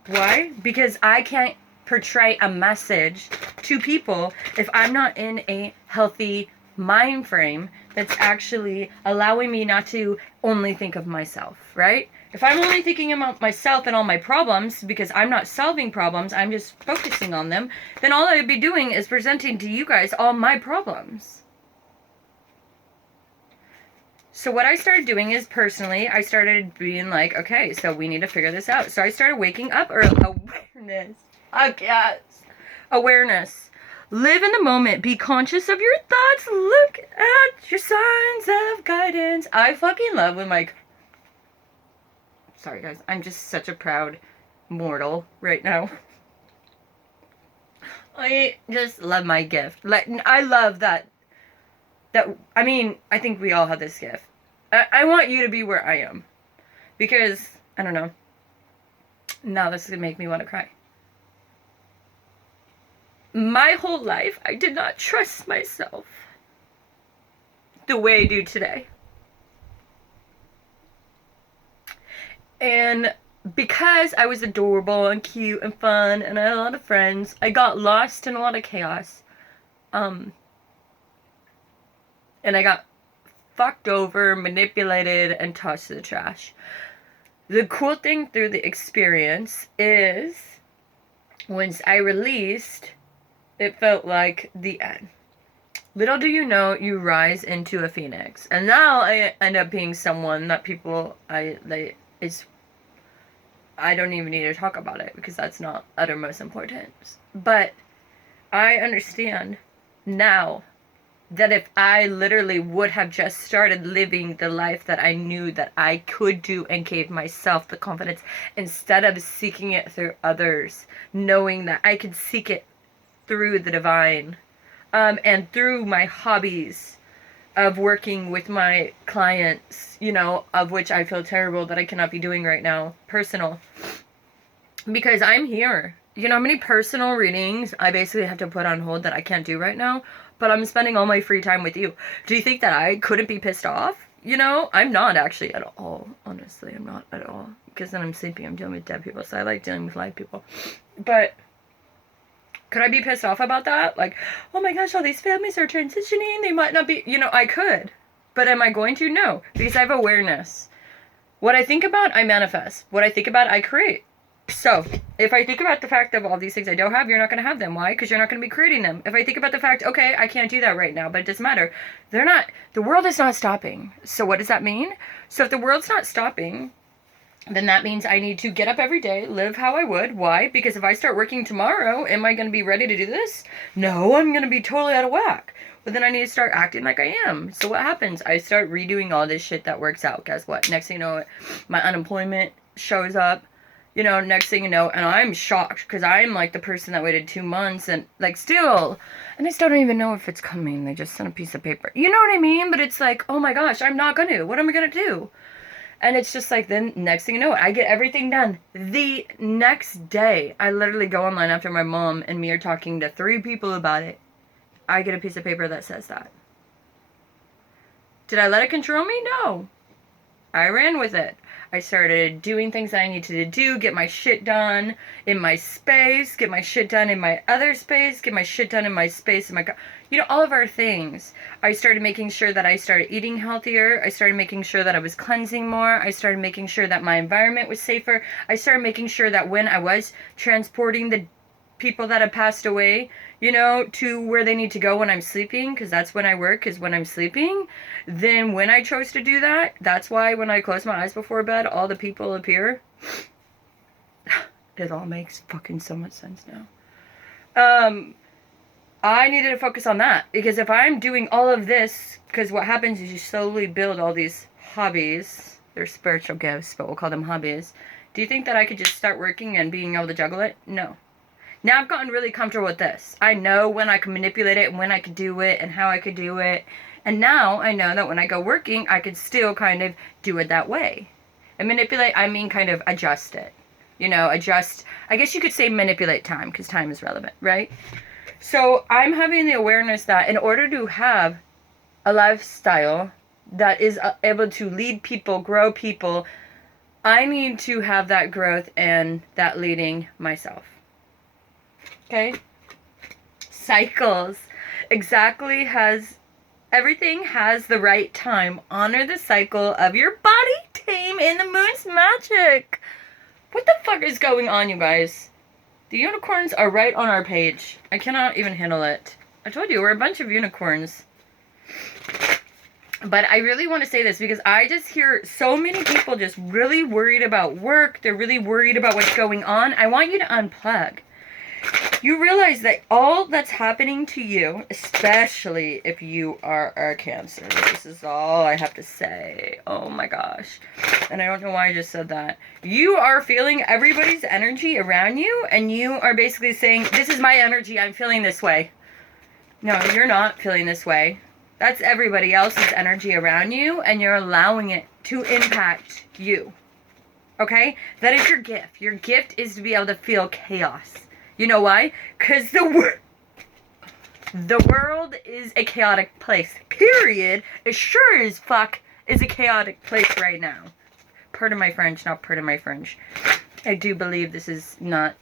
Why? Because I can't portray a message to people if I'm not in a healthy mind frame that's actually allowing me not to only think of myself, right? If I'm only thinking about myself and all my problems because I'm not solving problems, I'm just focusing on them, then all I'd be doing is presenting to you guys all my problems. So what I started doing is, personally, I started being like, okay, so we need to figure this out. So I started waking up early. Awareness. Yes. Awareness. Live in the moment. Be conscious of your thoughts. Look at your signs of guidance. I fucking love when my... Sorry, guys. I'm just such a proud mortal right now. I just love my gift. Like, I love that. I mean, I think we all have this gift. I want you to be where I am. Because, I don't know. Now this is going to make me want to cry. My whole life, I did not trust myself the way I do today. And because I was adorable and cute and fun and I had a lot of friends, I got lost in a lot of chaos. And I got fucked over, manipulated, and tossed to the trash. The cool thing through the experience is, once I released, it felt like the end. Little do you know, you rise into a phoenix. And now I end up being someone that people, I don't even need to talk about it because that's not uttermost importance. But I understand now that if I literally would have just started living the life that I knew that I could do and gave myself the confidence, instead of seeking it through others, knowing that I could seek it through the divine, and through my hobbies of working with my clients, you know, of which I feel terrible that I cannot be doing right now, personal, because I'm here. You know how many personal readings I basically have to put on hold that I can't do right now? But I'm spending all my free time with you. Do you think that I couldn't be pissed off? You know, I'm not actually at all. Honestly, I'm not at all. Because then I'm sleeping, I'm dealing with dead people. So I like dealing with live people. But could I be pissed off about that? Like, oh my gosh, all these families are transitioning. They might not be, you know, I could. But am I going to? No. Because I have awareness. What I think about, I manifest. What I think about, I create. So, if I think about the fact of all these things I don't have, you're not going to have them. Why? Because you're not going to be creating them. If I think about the fact, okay, I can't do that right now, but it doesn't matter. The world is not stopping. So what does that mean? So if the world's not stopping, then that means I need to get up every day, live how I would. Why? Because if I start working tomorrow, am I going to be ready to do this? No, I'm going to be totally out of whack. But then I need to start acting like I am. So what happens? I start redoing all this shit that works out. Guess what? Next thing you know, my unemployment shows up. You know, next thing you know, and I'm shocked because I'm like the person that waited 2 months and like still, and I still don't even know if it's coming. They just sent a piece of paper. You know what I mean? But it's like, oh my gosh, I'm not gonna. What am I gonna do? And it's just like, then next thing you know, I get everything done the next day. I literally go online after my mom and me are talking to 3 people about it. I get a piece of paper that says that. Did I let it control me? No. I ran with it. I started doing things that I needed to do, get my shit done in my space, get my shit done in my other space, get my shit done in my space, in my, you know, all of our things. I started making sure that I started eating healthier. I started making sure that I was cleansing more. I started making sure that my environment was safer. I started making sure that when I was transporting the people that have passed away, you know, to where they need to go when I'm sleeping, because that's when I work, is when I'm sleeping. Then when I chose to do that, that's why when I close my eyes before bed, all the people appear. It all makes fucking so much sense now. I needed to focus on that, because if I'm doing all of this, because what happens is you slowly build all these hobbies. They're spiritual gifts, but we'll call them hobbies. Do you think that I could just start working and being able to juggle it? No. Now I've gotten really comfortable with this. I know when I can manipulate it and when I could do it and how I could do it. And now I know that when I go working, I could still kind of do it that way. And manipulate, I mean kind of adjust it. You know, adjust, I guess you could say manipulate time, because time is relevant, right? So I'm having the awareness that in order to have a lifestyle that is able to lead people, grow people, I need to have that growth and that leading myself. Okay? Cycles. Exactly, everything has the right time. Honor the cycle of your body, tame in the moon's magic. What the fuck is going on, you guys? The unicorns are right on our page. I cannot even handle it. I told you, we're a bunch of unicorns. But I really want to say this because I just hear so many people just really worried about work. They're really worried about what's going on. I want you to unplug. You realize that all that's happening to you, especially if you are a Cancer, this is all I have to say. Oh my gosh. And I don't know why I just said that. You are feeling everybody's energy around you, and you are basically saying, this is my energy, I'm feeling this way. No, you're not feeling this way. That's everybody else's energy around you, and you're allowing it to impact you. Okay? That is your gift. Your gift is to be able to feel chaos. You know why? Because the world is a chaotic place. Period. It sure as fuck is a chaotic place right now. Pardon my French, not pardon my French. I do believe this is not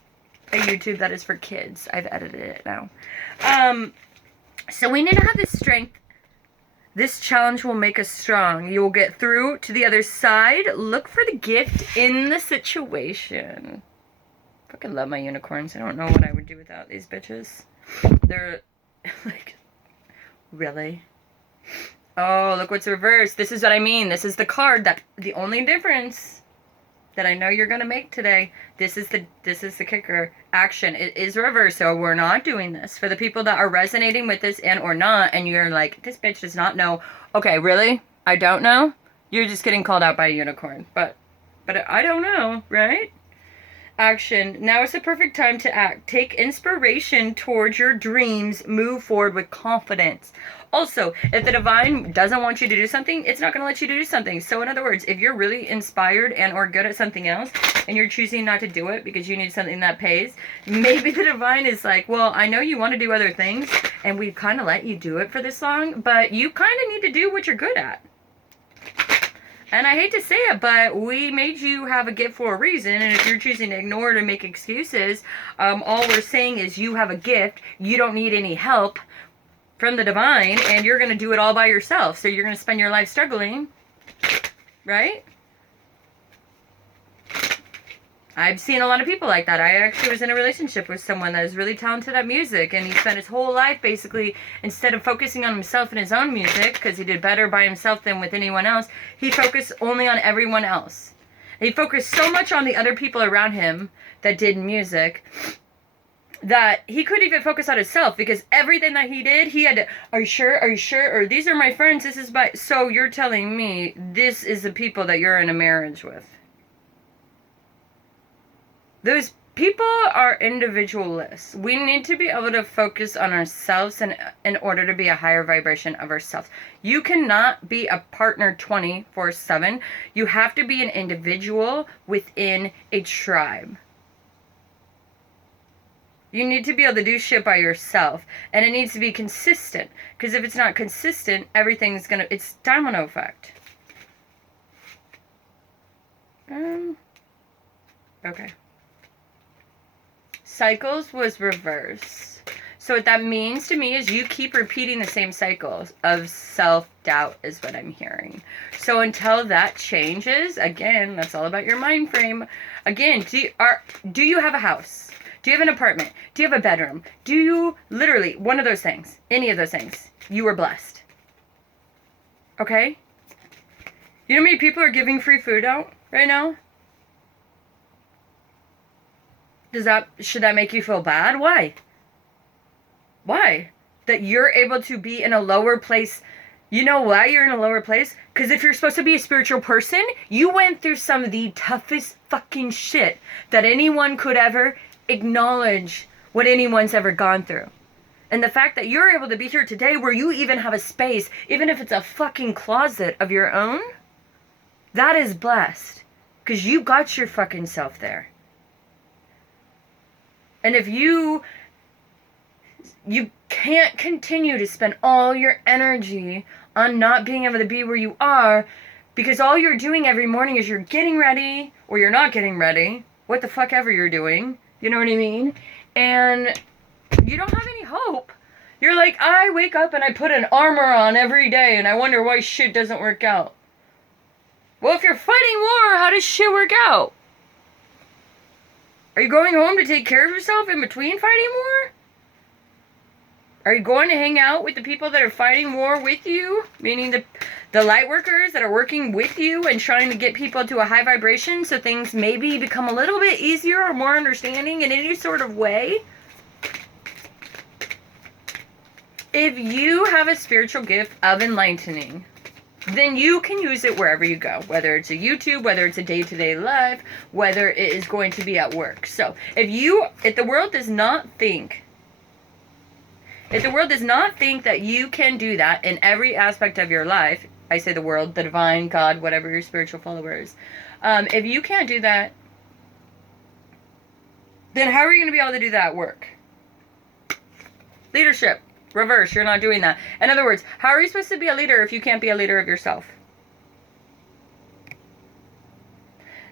a YouTube that is for kids. I've edited it now. So we need to have this strength. This challenge will make us strong. You will get through to the other side. Look for the gift in the situation. Fucking love my unicorns. I don't know what I would do without these bitches. They're like, really? Oh, look what's reversed. This is what I mean. This is the card that the only difference that I know you're going to make today. This is the kicker. Action. It is reverse, so we're not doing this. For the people that are resonating with this and or not, and you're like, this bitch does not know. Okay, really? I don't know? You're just getting called out by a unicorn. But I don't know, right? Action. Now is the perfect time to act. Take inspiration towards your dreams. Move forward with confidence. Also, if the divine doesn't want you to do something, it's not going to let you do something. So in other words, if you're really inspired and or good at something else and you're choosing not to do it because you need something that pays, maybe the divine is like, well, I know you want to do other things and we've kind of let you do it for this long, but you kind of need to do what you're good at. And I hate to say it, but we made you have a gift for a reason. And if you're choosing to ignore it or make excuses, all we're saying is you have a gift. You don't need any help from the divine. And you're going to do it all by yourself. So you're going to spend your life struggling. Right? I've seen a lot of people like that. I actually was in a relationship with someone that is really talented at music, and he spent his whole life basically, instead of focusing on himself and his own music, because he did better by himself than with anyone else, he focused only on everyone else. And he focused so much on the other people around him that did music that he couldn't even focus on himself, because everything that he did, he had to, are you sure? Are you sure? Or these are my friends, this is my, so you're telling me this is the people that you're in a marriage with. Those people are individualists. We need to be able to focus on ourselves in order to be a higher vibration of ourselves. You cannot be a partner 24/7. You have to be an individual within a tribe. You need to be able to do shit by yourself. And it needs to be consistent. Because if it's not consistent, everything's gonna, it's domino effect. Okay. Cycles was reverse. So what that means to me is you keep repeating the same cycles of self-doubt is what I'm hearing. So until that changes, again, that's all about your mind frame. Again, do you have a house? Do you have an apartment? Do you have a bedroom? Do you, literally, one of those things, any of those things, you were blessed. Okay? You know how many people are giving free food out right now? Should that make you feel bad? Why? Why? That you're able to be in a lower place. You know why you're in a lower place? Because if you're supposed to be a spiritual person, you went through some of the toughest fucking shit that anyone could ever acknowledge what anyone's ever gone through. And the fact that you're able to be here today where you even have a space, even if it's a fucking closet of your own, that is blessed. Because you got your fucking self there. And if you can't continue to spend all your energy on not being able to be where you are, because all you're doing every morning is you're getting ready, or you're not getting ready, what the fuck ever you're doing, you know what I mean? And you don't have any hope. You're like, I wake up and I put an armor on every day and I wonder why shit doesn't work out. Well, if you're fighting war, how does shit work out? Are you going home to take care of yourself in between fighting war? Are you going to hang out with the people that are fighting war with you? Meaning the light workers that are working with you and trying to get people to a high vibration so things maybe become a little bit easier or more understanding in any sort of way? If you have a spiritual gift of enlightening, then you can use it wherever you go, whether it's a YouTube, whether it's a day-to-day life, whether it is going to be at work. So if the world does not think that you can do that in every aspect of your life, I say the world, the divine, God, whatever your spiritual followers, if you can't do that, then how are you going to be able to do that at work? Leadership. Reverse, you're not doing that. In other words, how are you supposed to be a leader if you can't be a leader of yourself?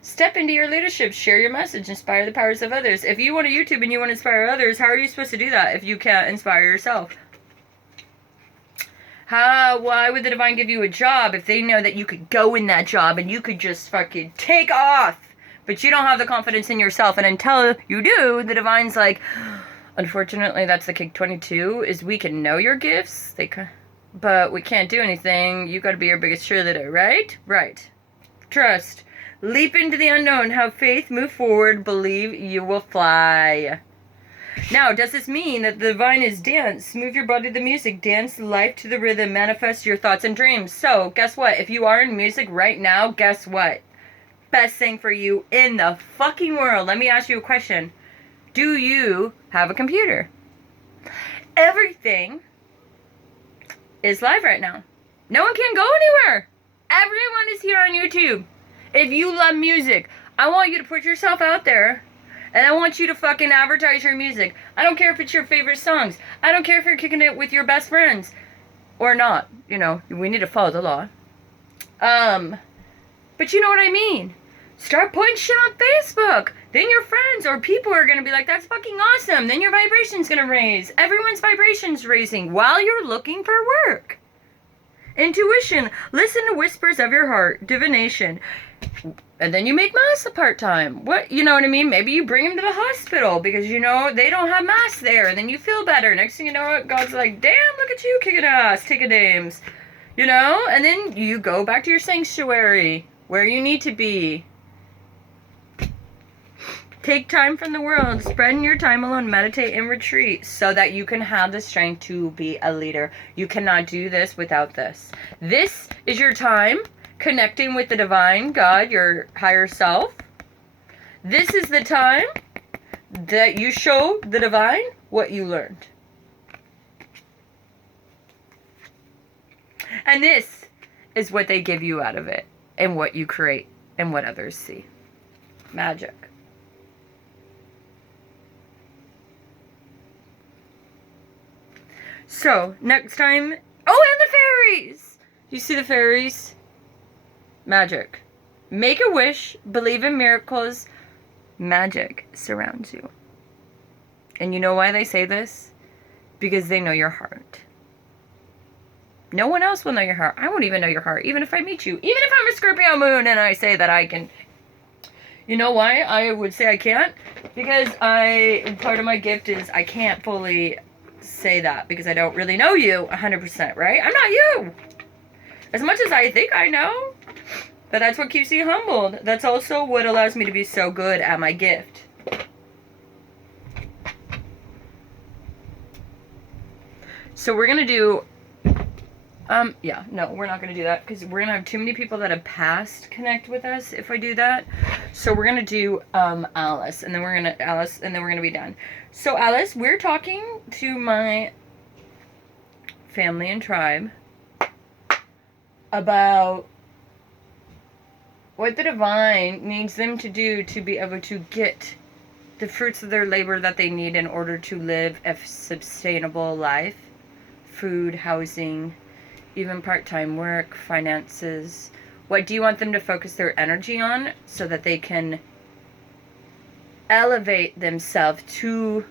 Step into your leadership, share your message, inspire the powers of others. If you want to YouTube and you want to inspire others, how are you supposed to do that if you can't inspire yourself? Why would the divine give you a job if they know that you could go in that job and you could just fucking take off, but you don't have the confidence in yourself? And until you do, the divine's like, unfortunately, that's the kick 22, is we can know your gifts, but we can't do anything. You got to be your biggest cheerleader, right? Right. Trust. Leap into the unknown. Have faith. Move forward. Believe you will fly. Now, does this mean that the divine is dance? Move your body to the music. Dance life to the rhythm. Manifest your thoughts and dreams. So, guess what? If you are in music right now, guess what? Best thing for you in the fucking world. Let me ask you a question. Do you have a computer? Everything is live right now. No one can go anywhere. Everyone is here on YouTube. If you love music, I want you to put yourself out there. And I want you to fucking advertise your music. I don't care if it's your favorite songs. I don't care if you're kicking it with your best friends. Or not. You know, we need to follow the law. But you know what I mean. Start putting shit on Facebook. Then your friends or people are going to be like, that's fucking awesome. Then your vibration's going to raise. Everyone's vibration's raising while you're looking for work. Intuition. Listen to whispers of your heart. Divination. And then you make masks part-time. What, you know what I mean? Maybe you bring them to the hospital because, you know, they don't have masks there. And then you feel better. Next thing you know, what, God's like, damn, look at you kicking ass, taking names. You know? And then you go back to your sanctuary where you need to be. Take time from the world. Spend your time alone. Meditate and retreat so that you can have the strength to be a leader. You cannot do this without this. This is your time connecting with the divine, God, your higher self. This is the time that you show the divine what you learned. And this is what they give you out of it and what you create and what others see. Magic. So, next time... Oh, and the fairies! You see the fairies? Magic. Make a wish. Believe in miracles. Magic surrounds you. And you know why they say this? Because they know your heart. No one else will know your heart. I won't even know your heart, even if I meet you. Even if I'm a Scorpio moon and I say that I can... You know why I would say I can't? Because part of my gift is I can't fully say that because I don't really know you 100%, right? I'm not you. As much as I think I know. But that's what keeps me humbled. That's also what allows me to be so good at my gift. So we're going to do... yeah, no, we're not going to do that because we're going to have too many people that have passed connect with us if I do that. So we're going to do Alice, and then we're going to be done. So Alice, we're talking to my family and tribe about what the divine needs them to do to be able to get the fruits of their labor that they need in order to live a sustainable life. Food, housing, even part-time work, finances. What do you want them to focus their energy on so that they can elevate themselves to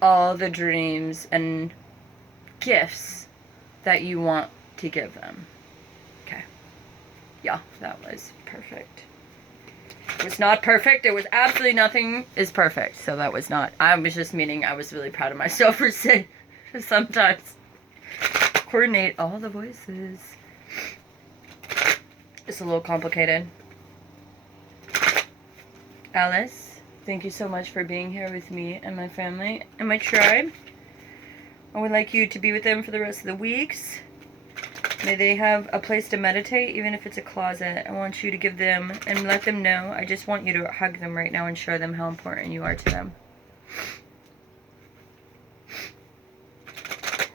all the dreams and gifts that you want to give them? Okay. Yeah, that was perfect. It was not perfect. It was absolutely nothing is perfect. So that was not. I was just meaning I was really proud of myself for saying sometimes. Coordinate all the voices. It's a little complicated. Alice, thank you so much for being here with me and my family and my tribe. I would like you to be with them for the rest of the weeks. May they have a place to meditate, even if it's a closet. I want you to give them and let them know. I just want you to hug them right now and show them how important you are to them.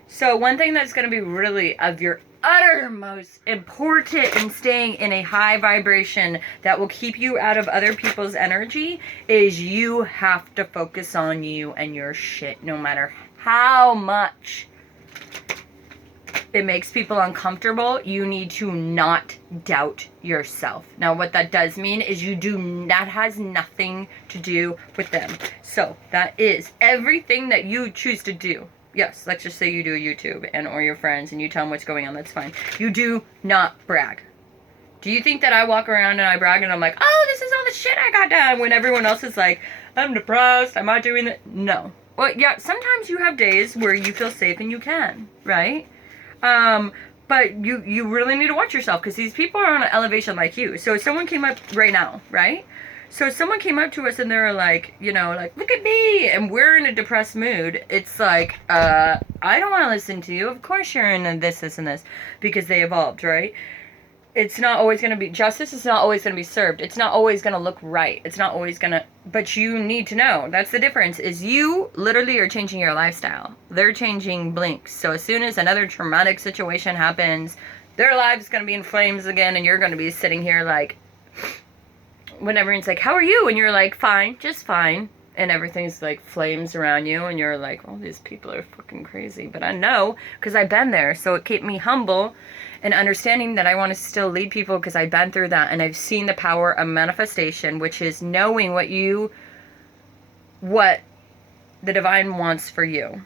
So one thing that's going to be really of your uttermost important in staying in a high vibration that will keep you out of other people's energy is you have to focus on you and your shit, no matter how much it makes people uncomfortable. You need to not doubt yourself. Now, what that does mean is that has nothing to do with them. So that is everything that you choose to do. Yes, let's just say you do a YouTube or your friends and you tell them what's going on. That's fine. You do not brag. Do you think that I walk around and I brag and I'm like, oh, this is all the shit I got done when everyone else is like, I'm depressed, I'm not doing it? No. Well, yeah, sometimes you have days where you feel safe and you can, right? But you really need to watch yourself, because these people are on an elevation like you. So if someone came up right now, right? So if someone came up to us and they're like, you know, like, look at me, and we're in a depressed mood, it's like, I don't want to listen to you. Of course you're in this, and this, because they evolved, right? It's not always going to be, justice is not always going to be served. It's not always going to look right. It's not always going to, but you need to know. That's the difference, is you literally are changing your lifestyle. They're changing blinks. So as soon as another traumatic situation happens, their lives going to be in flames again, and you're going to be sitting here like, when everyone's like, how are you? And you're like, fine, just fine. And everything's like flames around you, and you're like, oh, these people are fucking crazy. But I know, because I've been there, so it kept me humble and understanding that I want to still lead people, because I've been through that, and I've seen the power of manifestation, which is knowing what the divine wants for you,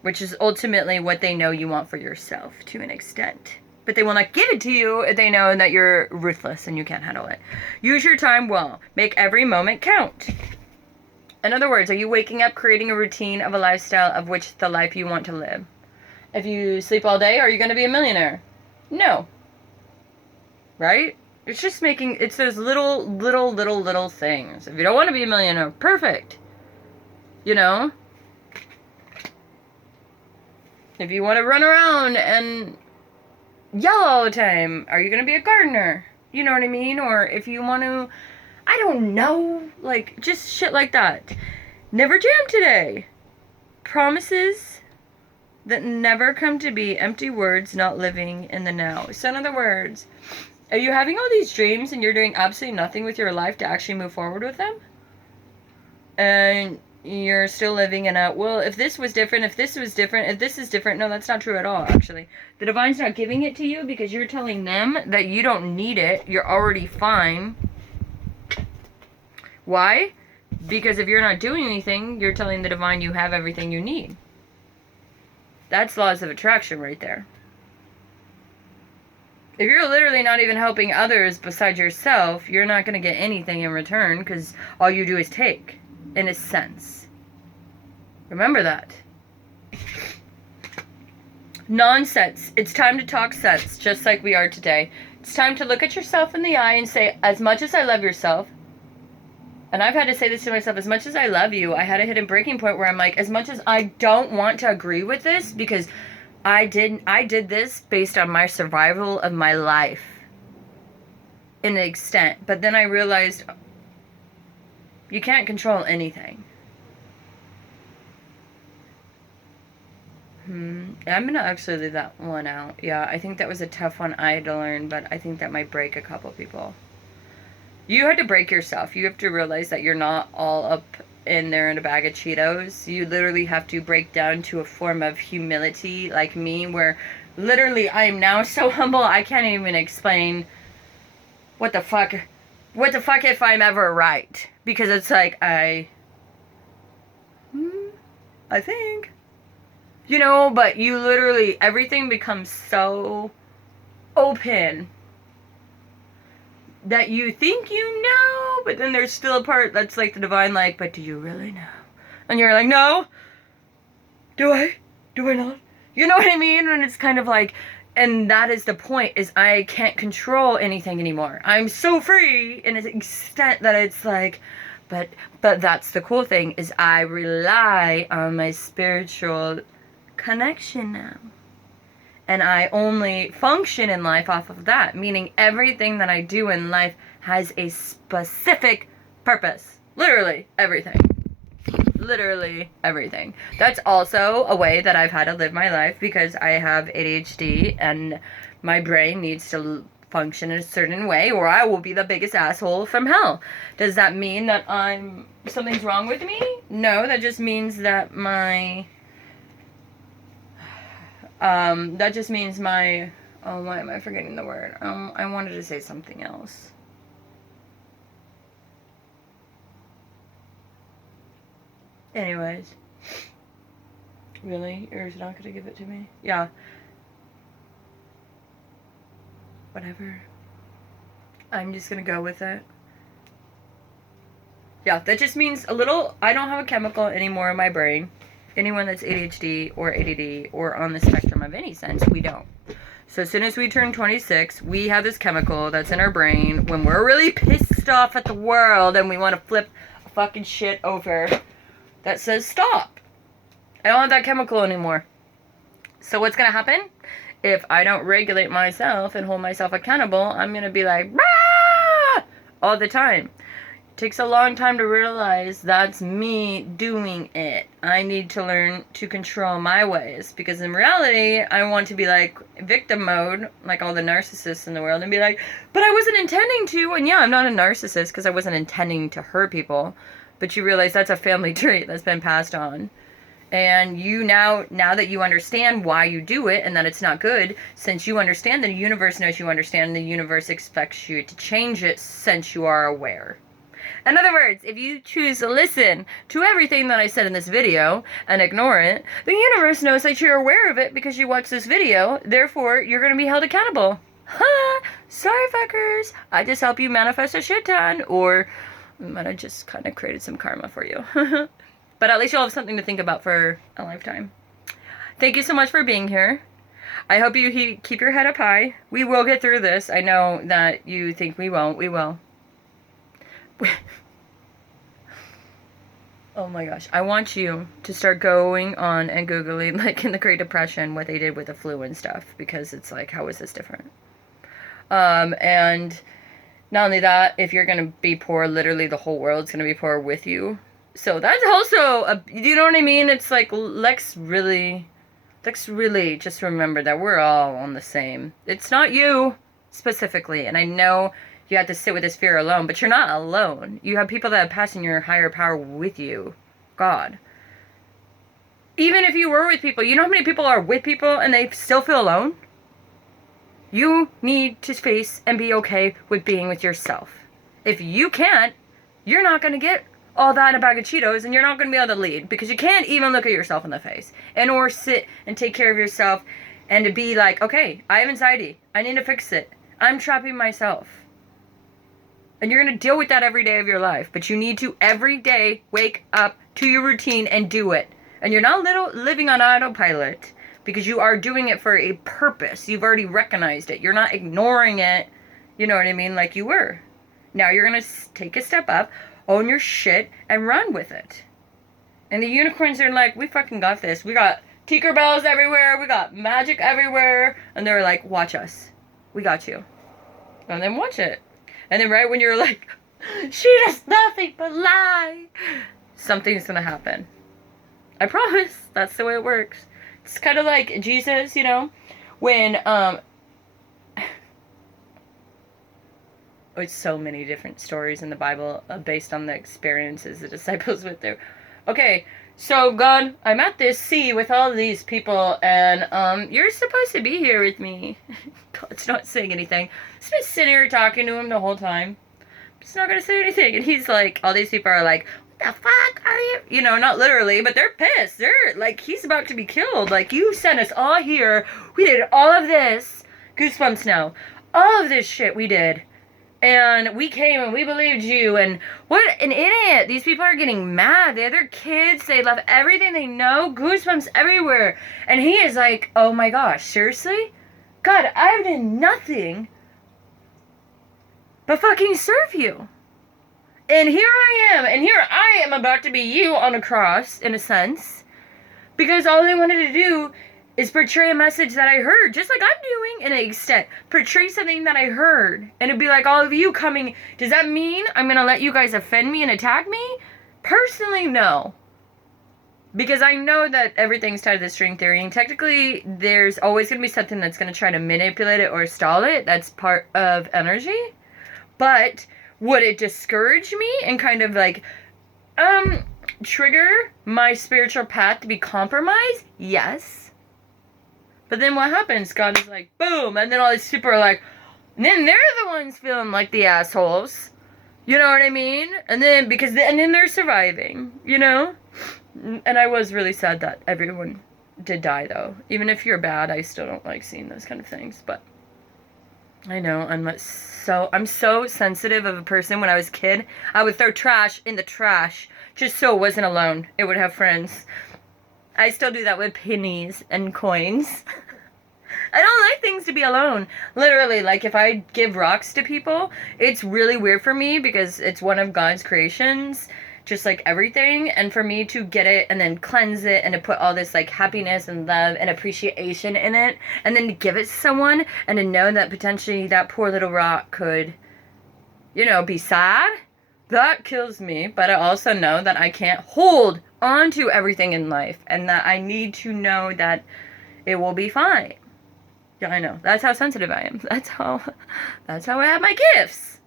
which is ultimately what they know you want for yourself to an extent. But they will not give it to you if they know that you're ruthless and you can't handle it. Use your time well. Make every moment count. In other words, are you waking up, creating a routine of a lifestyle of which the life you want to live? If you sleep all day, are you going to be a millionaire? No. Right? It's just it's those little things. If you don't want to be a millionaire, perfect. You know? If you want to run around and yell all the time, are you going to be a gardener? You know what I mean? Or if you want to, I don't know, like, just shit like that. Never jam today. Promises that never come to be, empty words, not living in the now. So in other words, are you having all these dreams and you're doing absolutely nothing with your life to actually move forward with them? And you're still living in a, well, if this was different, if this was different, if this is different. No, that's not true at all, actually. The divine's not giving it to you because you're telling them that you don't need it. You're already fine. Why? Because if you're not doing anything, you're telling the divine you have everything you need. That's laws of attraction right there. If you're literally not even helping others besides yourself, you're not going to get anything in return, because all you do is take, in a sense. Remember that. Nonsense. It's time to talk sense, just like we are today. It's time to look at yourself in the eye and say, as much as I love yourself, and I've had to say this to myself, as much as I love you, I had a hidden breaking point where I'm like, as much as I don't want to agree with this, because I did this based on my survival of my life in an extent. But then I realized you can't control anything. I'm going to actually leave that one out. Yeah, I think that was a tough one I had to learn, but I think that might break a couple people. You had to break yourself. You have to realize that you're not all up in there in a bag of Cheetos. You literally have to break down to a form of humility, like me, where literally I am now so humble I can't even explain what the fuck if I'm ever right. Because it's like, I think, you know, but you literally, everything becomes so open that you think you know, but then there's still a part that's like the divine, like, but do you really know? And you're like, no. Do I? Do I not? You know what I mean? And it's kind of like, and that is the point, is I can't control anything anymore. I'm so free in an extent that it's like, but that's the cool thing, is I rely on my spiritual connection now. And I only function in life off of that, meaning everything that I do in life has a specific purpose. Literally everything. Literally everything. That's also a way that I've had to live my life, because I have ADHD and my brain needs to function in a certain way or I will be the biggest asshole from hell. Does that mean that something's wrong with me? No, that just means that why am I forgetting the word? I wanted to say something else. Anyways. Really? You're not gonna give it to me? Yeah. Whatever. I'm just gonna go with it. Yeah, that just means I don't have a chemical anymore in my brain. Anyone that's ADHD or ADD or on the spectrum of any sense, we don't. So as soon as we turn 26, we have this chemical that's in our brain when we're really pissed off at the world and we want to flip fucking shit over that says stop. I don't have that chemical anymore. So what's gonna happen? If I don't regulate myself and hold myself accountable, I'm gonna be like, rah! All the time. It takes a long time to realize that's me doing it. I need to learn to control my ways, because in reality, I want to be like victim mode, like all the narcissists in the world, and be like, but I wasn't intending to. And yeah, I'm not a narcissist because I wasn't intending to hurt people. But you realize that's a family trait that's been passed on. And you now that you understand why you do it and that it's not good, since you understand, the universe knows you understand, the universe expects you to change it since you are aware. In other words, if you choose to listen to everything that I said in this video and ignore it, the universe knows that you're aware of it because you watched this video, therefore you're going to be held accountable. Ha! Sorry fuckers, I just help you manifest a shit ton, or I might have just kind of created some karma for you. But at least you'll have something to think about for a lifetime. Thank you so much for being here. I hope you keep your head up high. We will get through this. I know that you think we won't. We will. Oh my gosh. I want you to start going on and Googling, like in the Great Depression, what they did with the flu and stuff. Because it's like, how is this different? And not only that, if you're going to be poor, literally the whole world's going to be poor with you. So that's also, you know what I mean? It's like, let's really just remember that we're all on the same. It's not you specifically. And I know you have to sit with this fear alone, but you're not alone. You have people that are passing your higher power with you. God. Even if you were with people, you know how many people are with people and they still feel alone? You need to face and be okay with being with yourself. If you can't, you're not going to get all that in a bag of Cheetos, and you're not going to be able to lead, because you can't even look at yourself in the face and or sit and take care of yourself and to be like, okay, I have anxiety, I need to fix it, I'm trapping myself. And you're going to deal with that every day of your life, but you need to every day wake up to your routine and do it. And you're not living on autopilot, because you are doing it for a purpose. You've already recognized it. You're not ignoring it, you know what I mean, like you were. Now you're going to take a step up, own your shit, and run with it. And the unicorns are like, we fucking got this. We got Tinkerbells everywhere. We got magic everywhere. And they're like, watch us. We got you. And then watch it. And then right when you're like, she does nothing but lie, something's gonna happen. I promise. That's the way it works. It's kind of like Jesus, you know, when, it's so many different stories in the Bible based on the experiences the disciples went through. Okay, so God, I'm at this sea with all these people, and you're supposed to be here with me. God's not saying anything. He's been sitting here talking to him the whole time. He's not gonna say anything, and he's like, all these people are like, what the fuck are you? You know, not literally, but they're pissed. They're like, he's about to be killed. Like, you sent us all here. We did all of this. Goosebumps now. All of this shit we did. And we came and we believed you, and what an idiot. These people are getting mad. They have their kids. They left everything they know. Goosebumps everywhere. And he is like, oh my gosh, seriously? God, I've done nothing but fucking serve you. And here I am. And here I am about to be you on a cross, in a sense. Because all they wanted to do is portray a message that I heard, just like I'm doing in an extent. Portray something that I heard. And it'd be like all of you coming, does that mean I'm going to let you guys offend me and attack me? Personally, no. Because I know that everything's tied to the string theory, and technically there's always going to be something that's going to try to manipulate it or stall it. That's part of energy. But would it discourage me and kind of like, trigger my spiritual path to be compromised? Yes. But then what happens? God is like, boom, and then all these people are like, and then they're the ones feeling like the assholes. You know what I mean? And then, and then they're surviving, you know? And I was really sad that everyone did die, though. Even if you're bad, I still don't like seeing those kind of things, but I know, I'm so sensitive of a person. When I was a kid, I would throw trash in the trash just so it wasn't alone. It would have friends. I still do that with pennies and coins. I don't like things to be alone. Literally, like if I give rocks to people, it's really weird for me because it's one of God's creations, just like everything. And for me to get it and then cleanse it and to put all this like happiness and love and appreciation in it and then to give it to someone and to know that potentially that poor little rock could, you know, be sad, that kills me. But I also know that I can't hold on to everything in life and that I need to know that it will be fine. Yeah, I know. That's how sensitive I am. That's how I have my gifts.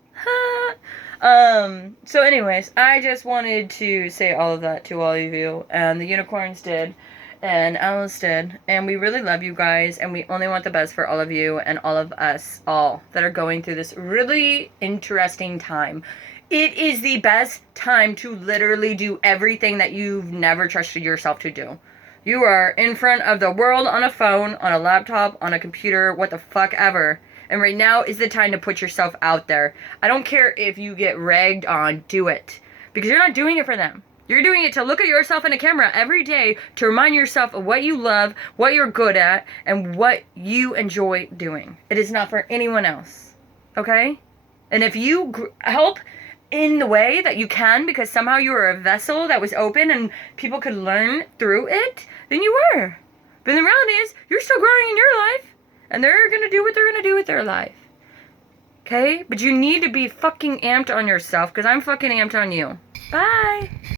So anyways, I just wanted to say all of that to all of you, and the unicorns did, and Alice did, and we really love you guys, and we only want the best for all of you and all of us all that are going through this really interesting time. It is the best time to literally do everything that you've never trusted yourself to do. You are in front of the world on a phone, on a laptop, on a computer, what the fuck ever. And right now is the time to put yourself out there. I don't care if you get ragged on, do it. Because you're not doing it for them. You're doing it to look at yourself in a camera every day to remind yourself of what you love, what you're good at, and what you enjoy doing. It is not for anyone else. Okay? And if you help in the way that you can because somehow you were a vessel that was open and people could learn through it, then you were. But the reality is, you're still growing in your life. And they're going to do what they're going to do with their life. Okay? But you need to be fucking amped on yourself because I'm fucking amped on you. Bye.